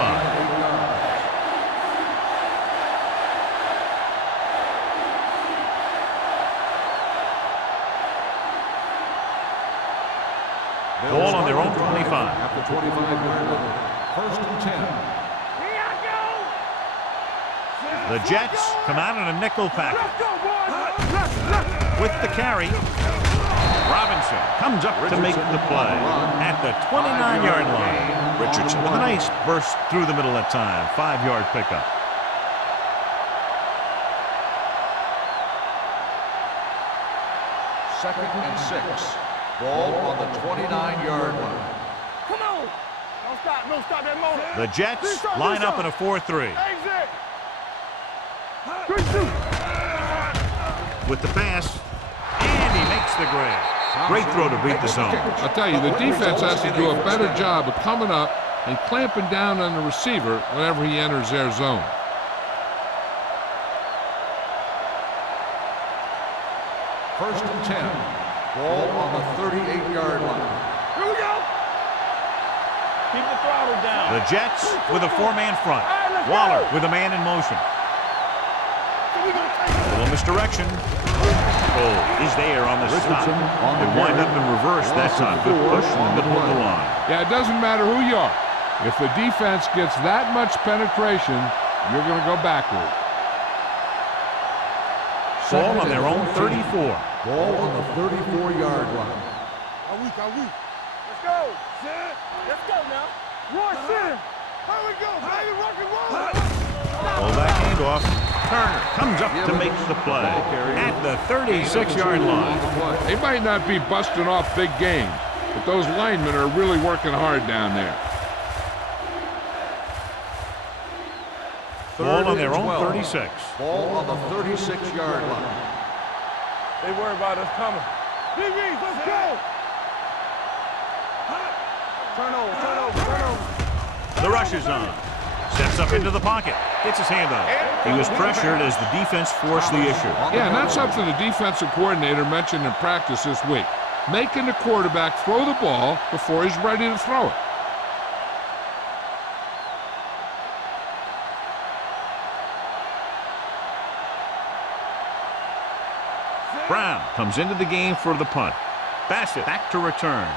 Ball on their own 25. At the 25-yard line. First and 10. Here I go. The Jets come out in a nickel package. Let's go, boys. With the carry, Robinson comes up to make the play at the 29-yard line. Richardson with a nice burst through the middle that time. 5-yard pickup. Second and 6. Ball on the 29-yard line. Come on. Don't stop that motor. The Jets line up in a 4-3. Exit. With the pass, and he makes the grab. Great throw to beat the zone. I'll tell you, the defense has to do a better job of coming up and clamping down on the receiver whenever he enters their zone. First and 10. Ball on the 38-yard line. Here we go. Keep the throttle down. The Jets with a 4-man front. Waller with a man in motion. Little misdirection. Oh, is there on the stop. They wind up in reverse that time. Good push in the middle of the line. Yeah, it doesn't matter who you are. If the defense gets that much penetration, you're going to go backward. Ball on their own 34. Ball on the 34-yard line. Let's go. Sit. Let's go now. Roy, sit. Here we go, baby. Rock and roll. Pull that handoff. Turner comes up to make the play at the 36-yard line. They might not be busting off big games, but those linemen are really working hard down there. Ball on their own 36. Ball on the 36-yard line. They worry about us coming. DBs, let's go. Turn over. The rush is on. Steps up into the pocket. Gets his hand on it. He was pressured as the defense forced the issue. Yeah, and that's something the defensive coordinator mentioned in practice this week. Making the quarterback throw the ball before he's ready to throw it. Brown comes into the game for the punt. Bassett back to return.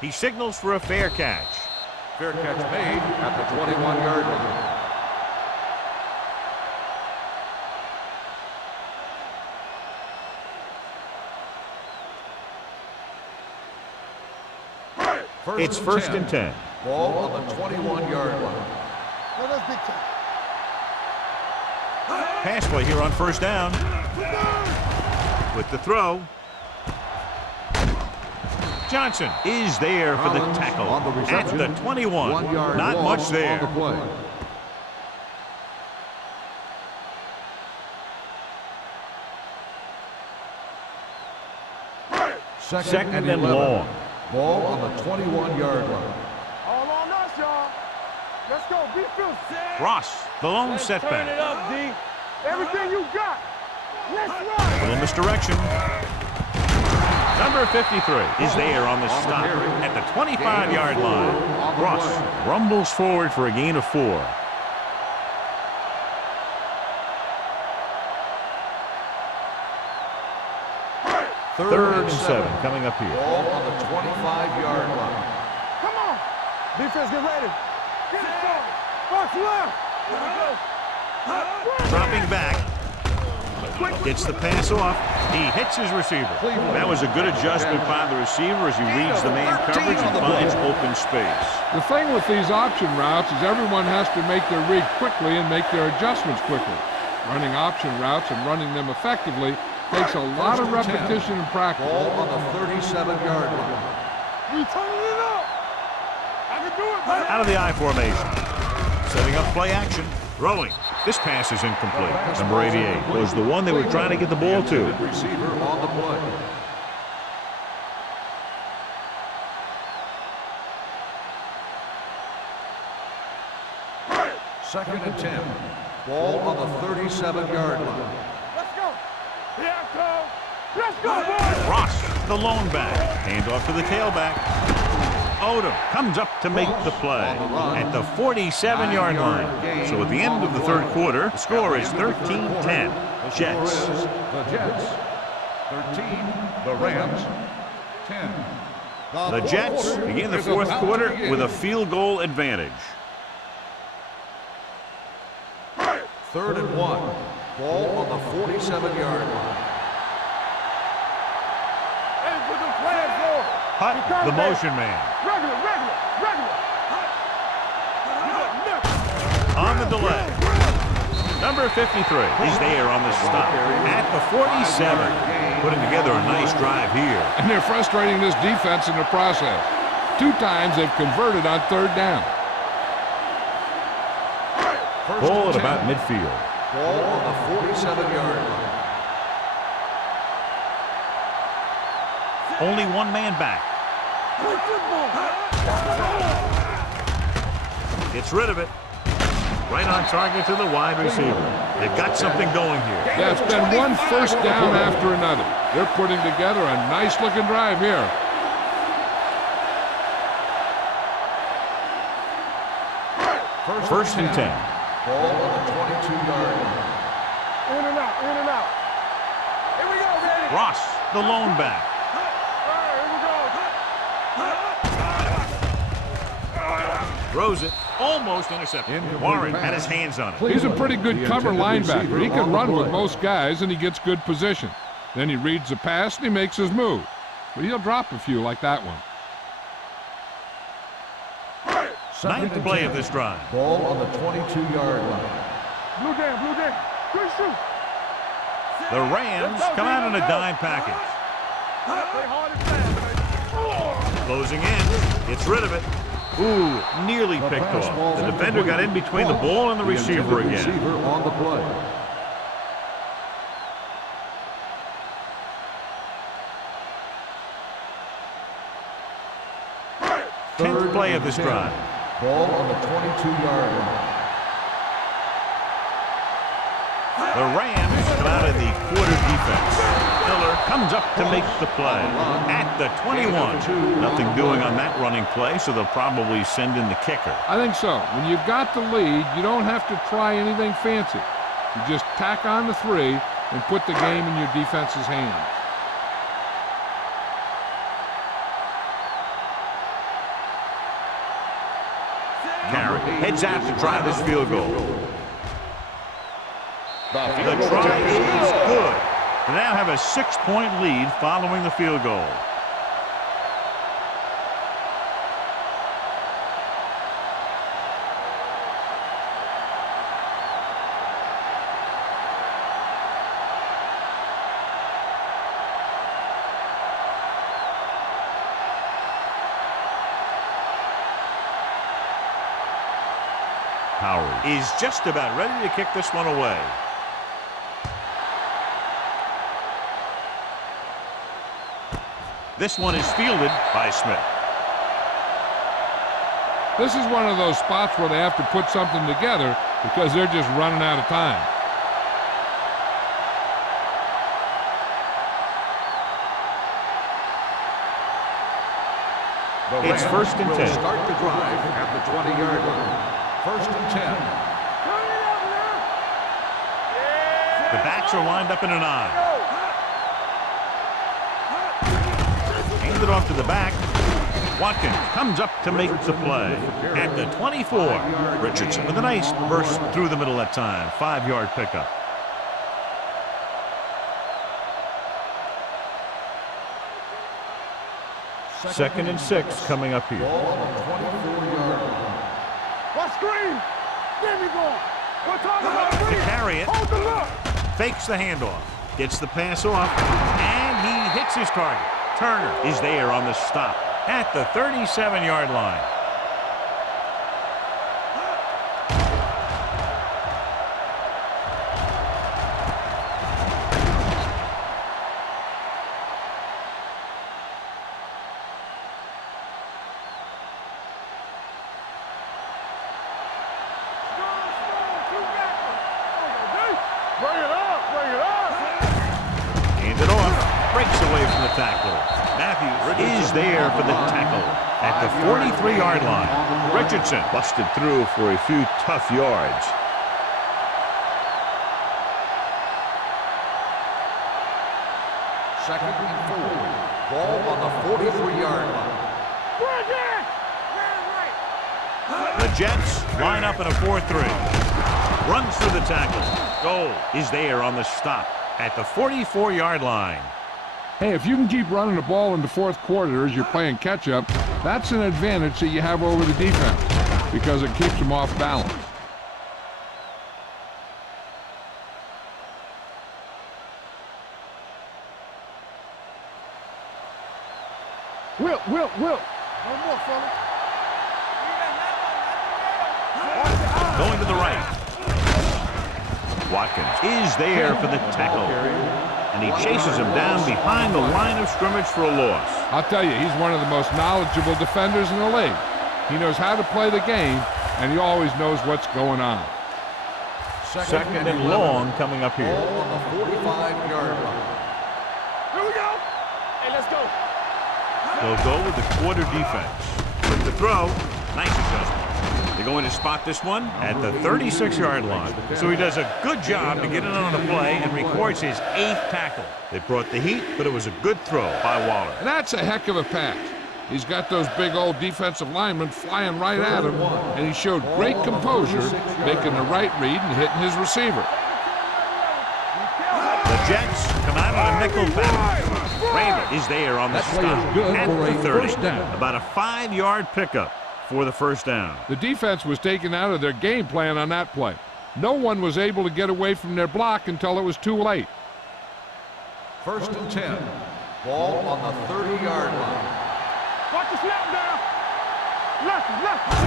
He signals for a fair catch. Fair catch made at the 21-yard line. It's first and 10. Ball on the 21-yard line. Pass play here on first down. With the throw. Johnson is there for the tackle at the 21. Not much there. Second and long. Ball on the 21-yard line. All on us, y'all. Let's go. Be fit. Ross, the lone Turn setback. it up, D. Everything you got. Let's run. Little misdirection. Number 53 is there on the stop at the 25-yard line. Ross rumbles forward for a gain of 4. Third and 7 coming up here. Ball on the 25-yard line. Come on. Defense, get ready. Get it. Box left. Here we go. Dropping back. Gets the pass off. He hits his receiver. That was a good adjustment by the receiver as he reads the man coverage and finds open space. The thing with these option routes is everyone has to make their read quickly and make their adjustments quickly. Running option routes and running them effectively takes a lot of repetition and practice. Ball on the 37-yard line. We turning it up. I can do it, man. Out of the I formation. Setting up play action. Rolling. This pass is incomplete. Number 88 was the one they were trying to get the ball to. Receiver on the play. Second and 10. Ball on the 37-yard line. Let's go. Here I come. Let's go, boys. Ross, the lone back. Hand off to the tailback. Odom comes up to make the play at the 47-yard line. So at the end of the third quarter, the score is 13-10. Jets. The Jets. 13. The Rams. 10. The Jets begin the fourth quarter with a field goal advantage. Third and 1. Ball on the 47-yard line. Hey, put the flags on. Hut, the motion man. Regular. On the delay. Number 53 is there on the stop at the 47. Putting together a nice drive here. And they're frustrating this defense in the process. 2 times they've converted on third down. Ball at about midfield. Ball on the 47-yard line. Only one man back. Gets rid of it. Right on target to the wide receiver. They've got something going here. Yeah, it's been one first down after another. They're putting together a nice-looking drive here. First and 10. Ball on the 22-yard line. In and out, in and out. Here we go, ready. Ross, the lone back. Throws it, almost intercepted. Warren had his hands on it. He's a pretty good cover linebacker. He can run with most guys, and he gets good position. Then he reads the pass, and he makes his move. But he'll drop a few like that one. Ninth play of this drive. Ball on the 22-yard line. Blue jam, blue jam. Good shoot. The Rams come out in a dime package. Play hard and fast. Closing in, gets rid of it. Ooh, nearly picked off. The defender got in between the ball and the receiver again. Receiver on the play. Tenth play of this drive. Ball on the 22-yard line. The Rams come out in the quarter defense. Miller comes up to make the play at the 21. Nothing doing on that running play, so they'll probably send in the kicker. I think so. When you've got the lead, you don't have to try anything fancy. You just tack on the 3 and put the game in your defense's hands. Carey heads out to try this field goal. The try is good. They now have a 6-point lead following the field goal. Howard is just about ready to kick this one away. This one is fielded by Smith. This is one of those spots where they have to put something together because they're just running out of time. It's first and 10. Start the drive at the 20-yard line. First and 10. The backs are lined up in an I. Handed off to the back. Watkins comes up to make the play at the 24. Richardson with a nice burst through the middle that time. 5-yard pickup. Second and 6 coming up here. Ball on the 24-yard line. What screen? Get me going. We're talking about To screen. carry it. Hold the look. Fakes the handoff. Gets the pass off. And he hits his target. Turner is there on the stop at the 37-yard line. Bring it up, bring it up. Hand it off. Breaks away from the tackle. Matthews is there for the tackle at the 43-yard line. Richardson busted through for a few tough yards. Second and 4. Ball on the 43-yard line. The Jets line up in a 4-3. Runs through the tackle. Goal is there on the stop at the 44-yard line. Hey, if you can keep running the ball in the fourth quarter as you're playing catch-up, that's an advantage that you have over the defense because it keeps them off balance. Will. No more, fella. Going to the right. Watkins is there for the tackle. And he chases him down behind the line of scrimmage for a loss. I'll tell you, he's one of the most knowledgeable defenders in the league. He knows how to play the game, and he always knows what's going on. Second and long coming up here. Ball on the 45-yard line. Here we go. Hey, let's go. They'll go with the quarter defense. With the throw, Nice adjustment. They're going to spot this one at the 36-yard line. So he does a good job to get in on the play and records his 8th tackle. They brought the heat, but it was a good throw by Waller. And that's a heck of a pass. He's got those big old defensive linemen flying right at him, and he showed great composure, making the right read and hitting his receiver. The Jets come out on a nickel pattern. Randall is there on the stop at the 30. About a 5-yard pickup for the first down. The defense was taken out of their game plan on that play. No one was able to get away from their block until it was too late. 1st and 10. Ball on the 30-yard line. Watch the snap down. Left.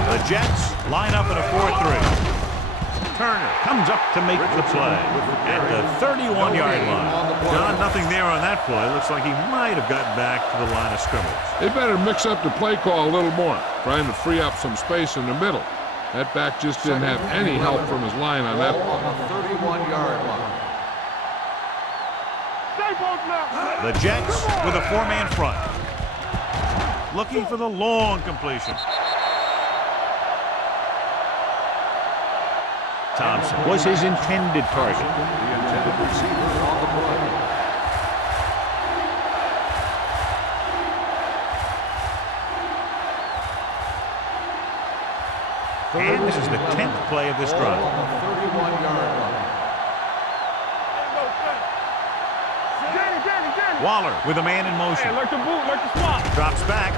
The Jets line up in a 4-3. Turner comes up to make the play at the 31-yard line. John, nothing there on that play. Looks like he might have gotten back to the line of scrimmage. They better mix up the play call a little more, trying to free up some space in the middle. That back just didn't have any help from his line on that ball. On the 31-yard line. The Jets with a 4-man front. Looking for the long completion. Thompson was his intended target. The intended receiver on the play. And this is the 10th play of this drive. On the 31-yard line. Waller with a man in motion. Hey, like the boot, like the swap. Drops back.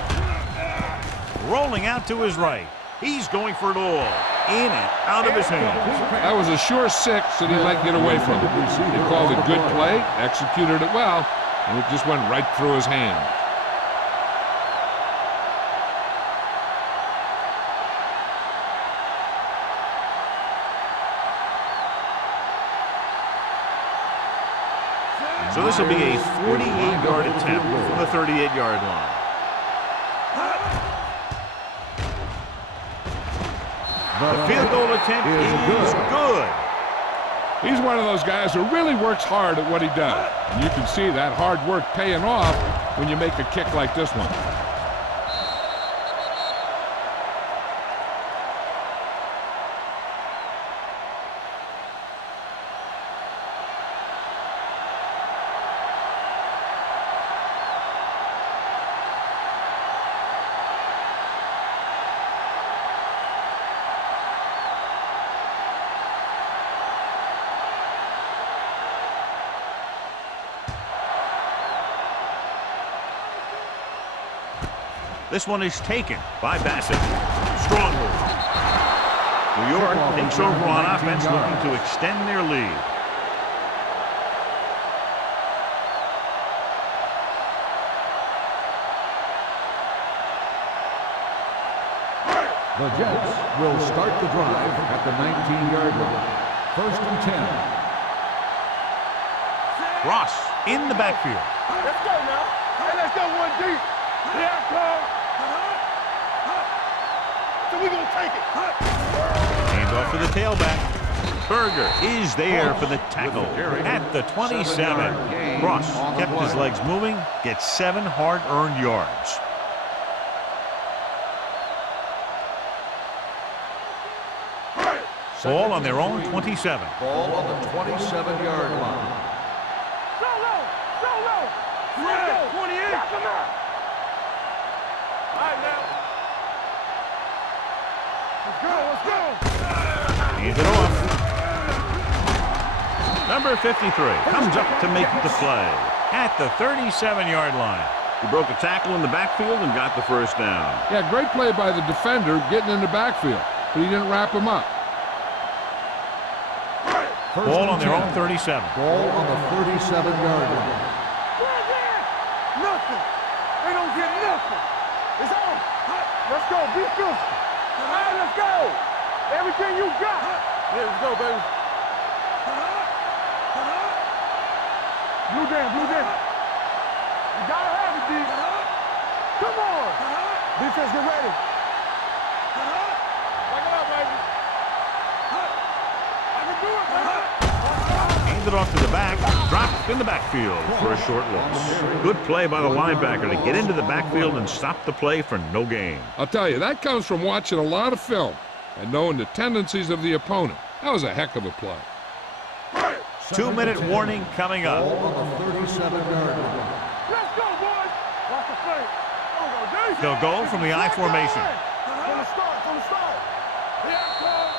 Rolling out to his right. He's going for it all. In and out of his hands. That was a sure 6 that he let get away from it. They called it good play, executed it well, and it just went right through his hands. So this will be a 48-yard attempt from the 38-yard line. The field goal attempt is good. He's one of those guys who really works hard at what he does. And you can see that hard work paying off when you make a kick like this one. This one is taken by Bassett. Strong move. New York takes over on offense, looking to extend their lead. The Jets will start the drive at the 19-yard line. 1st and 10. Ross in the backfield. Let's go now. Hey, let's go one deep. Yeah, come. So we're going to take it. Hand off for the tailback. Berger is there for the tackle at the 27. Ross kept his legs moving, gets 7 hard-earned yards. Ball on their own 27. Ball on the 27-yard line. Solo! 28. Knock him out. All right, now. Let's go. Hands it off. Number 53 comes up to make the play at the 37-yard line. He broke a tackle in the backfield and got the first down. Yeah, great play by the defender getting in the backfield, but he didn't wrap him up. Ball on their own 37. Ball on the 37-yard line. Nothing. They don't get nothing. It's on. Let's go. Be physical. All right, let's go. Everything you got. Yeah, let's go, baby. Blue down. You gotta have it, D. Come on. Defense, get ready. Back it up, baby. I can do it, baby. it off to the back, dropped in the backfield for a short loss. Good play by the linebacker to get into the backfield and stop the play for no gain. I'll tell you, that comes from watching a lot of film and knowing the tendencies of the opponent. That was a heck of a play. 2-minute warning coming up. Ball on the 37-yard line. Let's go, boys. Watch the play. They'll go from the I formation. From the start, from the start. Here it comes.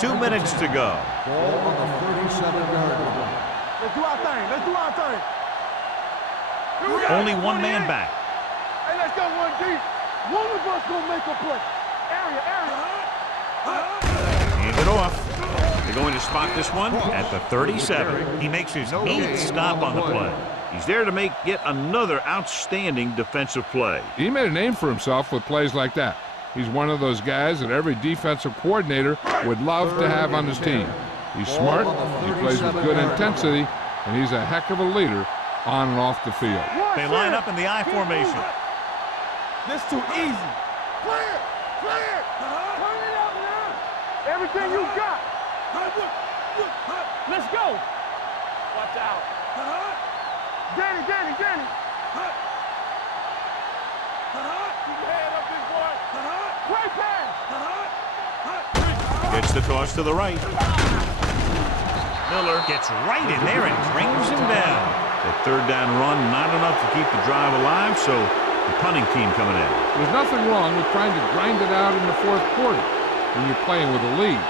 Two minutes to go. Ball on the 37-yard line. Let's do our thing. Let's do our thing. Here we go. Only one man back. Hey, let's go one deep. One of us gonna make a play. Area. Hand it off. They're going to spot this one at the 37. He makes his 8th stop on the play. He's there to make yet another outstanding defensive play. He made a name for himself with plays like that. He's one of those guys that every defensive coordinator would love to have on his team. He's smart, he plays with good intensity, and he's a heck of a leader on and off the field. They line up in the I formation. This too easy. Clear. Turn it up now. Everything you got. Let's go. Watch out. Danny. Keep your head up, big boy. Great pass. Gets the toss to the right. Miller gets right in there and brings him down. The third down run, not enough to keep the drive alive, so the punting team coming in. There's nothing wrong with trying to grind it out in the fourth quarter when you're playing with a lead.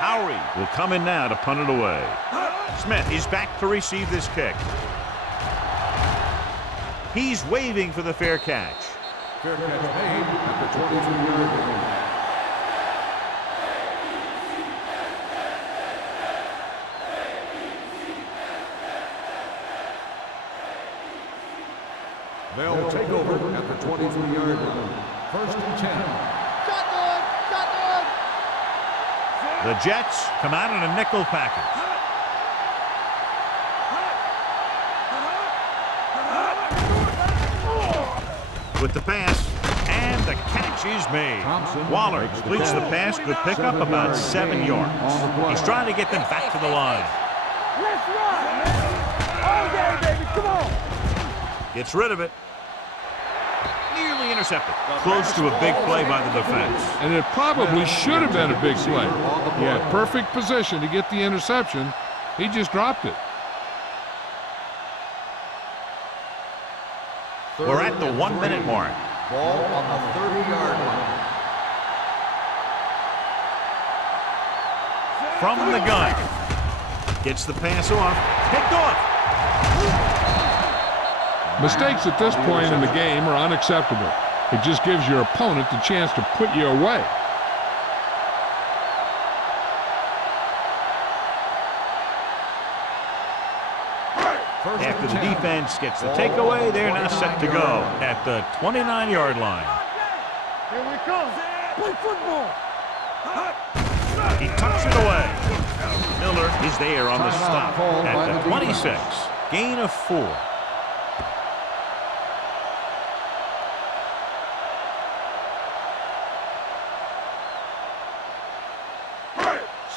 Howery will come in now to punt it away. Smith is back to receive this kick. He's waving for the fair catch. Fair catch made at the 22-yard line. They'll take over at the 23-yard line. 1st and 10. Shotgun. The Jets come out in a nickel package. With the pass, and the catch is made. Waller completes the pass, good pickup, about 7 yards. He's trying to get them back to the line. Let's run. All day, baby. Come on. Gets rid of it. Nearly intercepted. Close to a big play by the defense. And it probably should have been a big play. He had perfect position to get the interception. He just dropped it. We're at the 1-minute mark. Ball on the 30-yard line. From the gun. Gets the pass off. Picked off. Mistakes at this point in the game are unacceptable. It just gives your opponent the chance to put you away. After the defense gets the takeaway, they're now set to go at the 29-yard line. Here we come. Play football. He tucks it away. Miller is there on the stop at the 26. Gain of 4.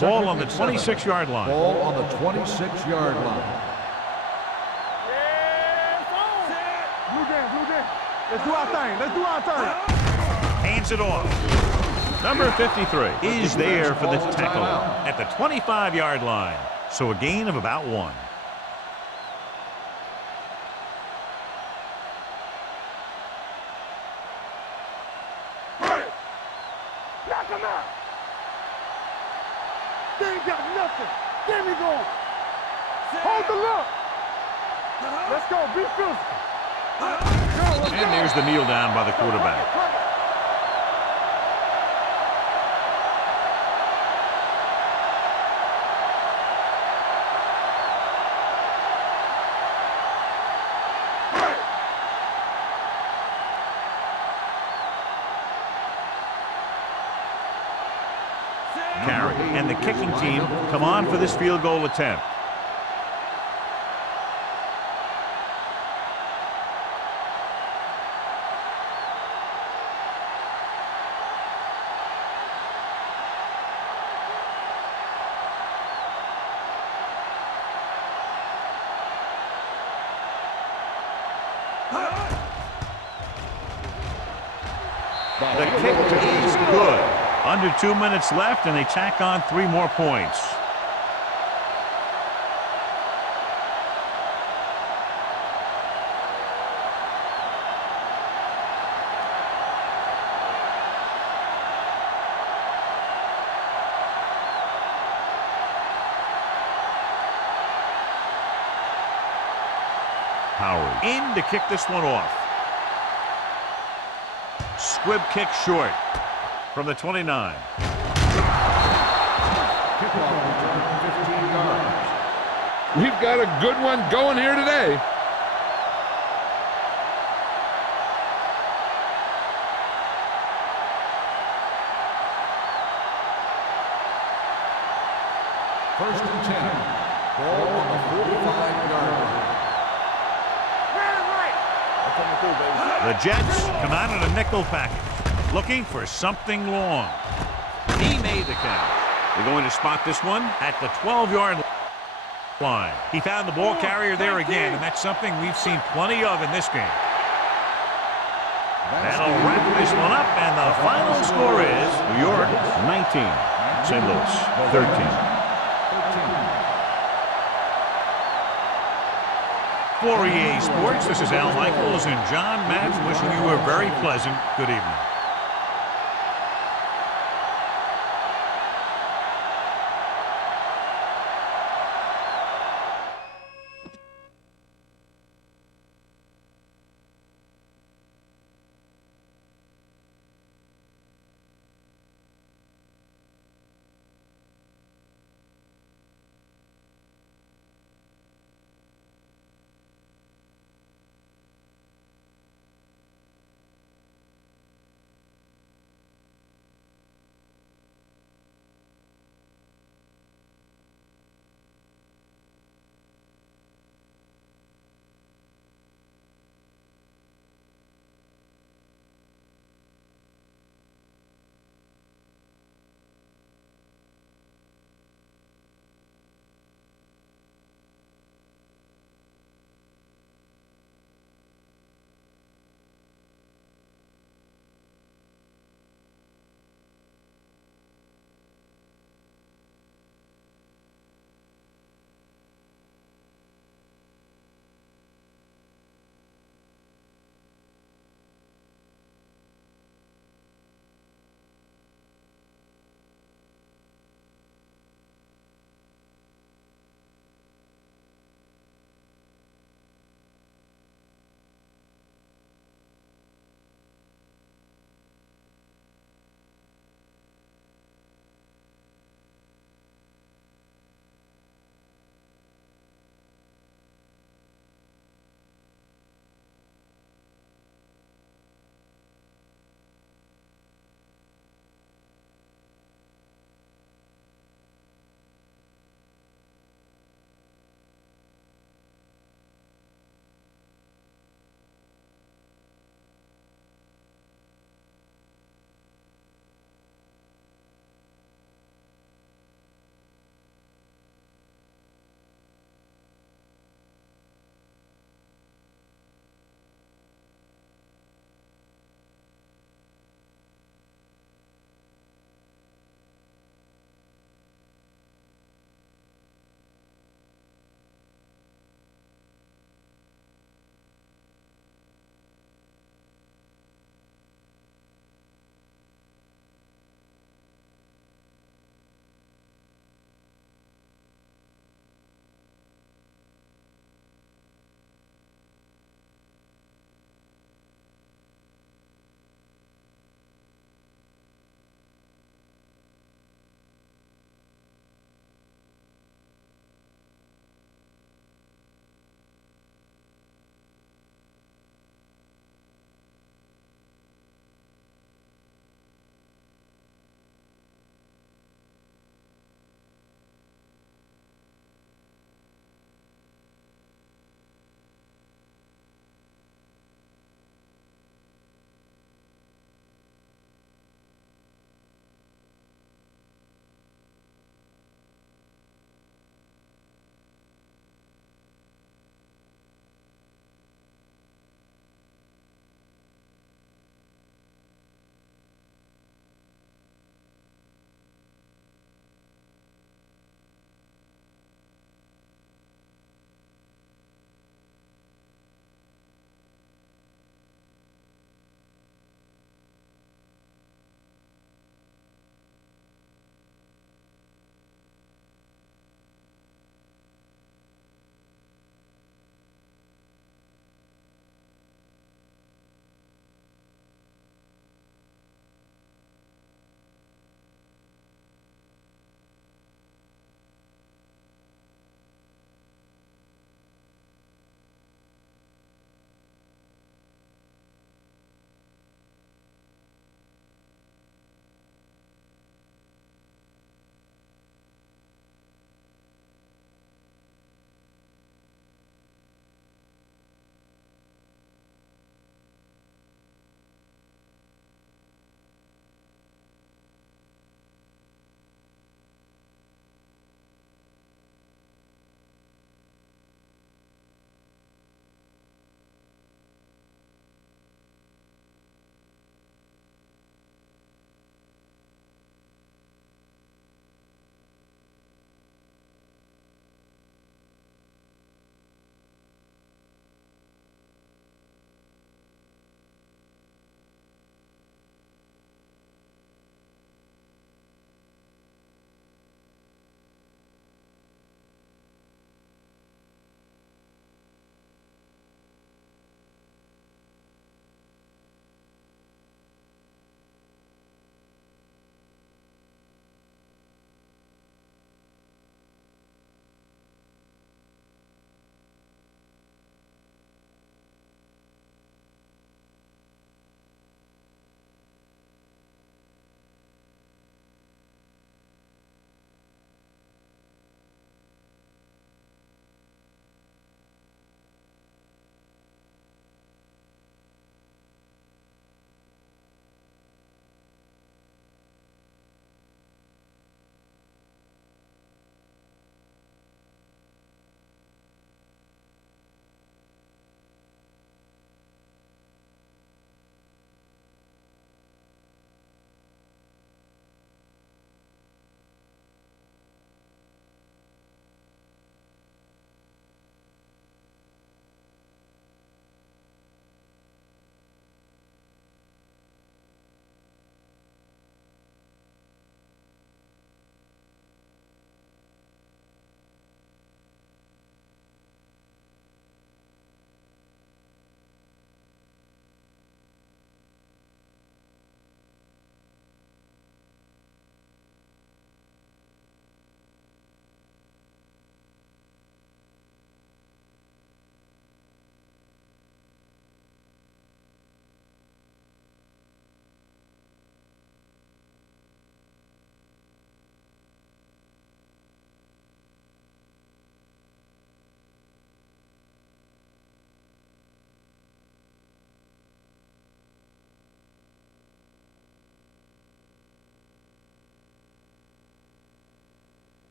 Ball on the 26-yard line. Ball on the 26-yard line. Let's do our thing. Hands it off. Number 53 is there for the tackle at the 25-yard line. So a gain of about 1. Knock him out. They ain't got nothing. Get me going. Hold the look. Let's go. Be physical. And there's the kneel down by the quarterback. carry. And the kicking team come on for this field goal attempt. The kick is good. Under 2 minutes left, and they tack on 3 more points. Howard in to kick this one off. Squib kick short from the 29. Kickoff return 15 yards. We've got a good one going here today. First and 10. Ball on the 45-yard line. The Jets come out in a nickel package, looking for something long. He made the catch. They're going to spot this one at the 12-yard line. He found the ball carrier there again, and that's something we've seen plenty of in this game. That'll wrap this one up, and the final score is New York 19, St. Louis 13. For EA Sports, this is Al Michaels and John Madden wishing you a very pleasant good evening.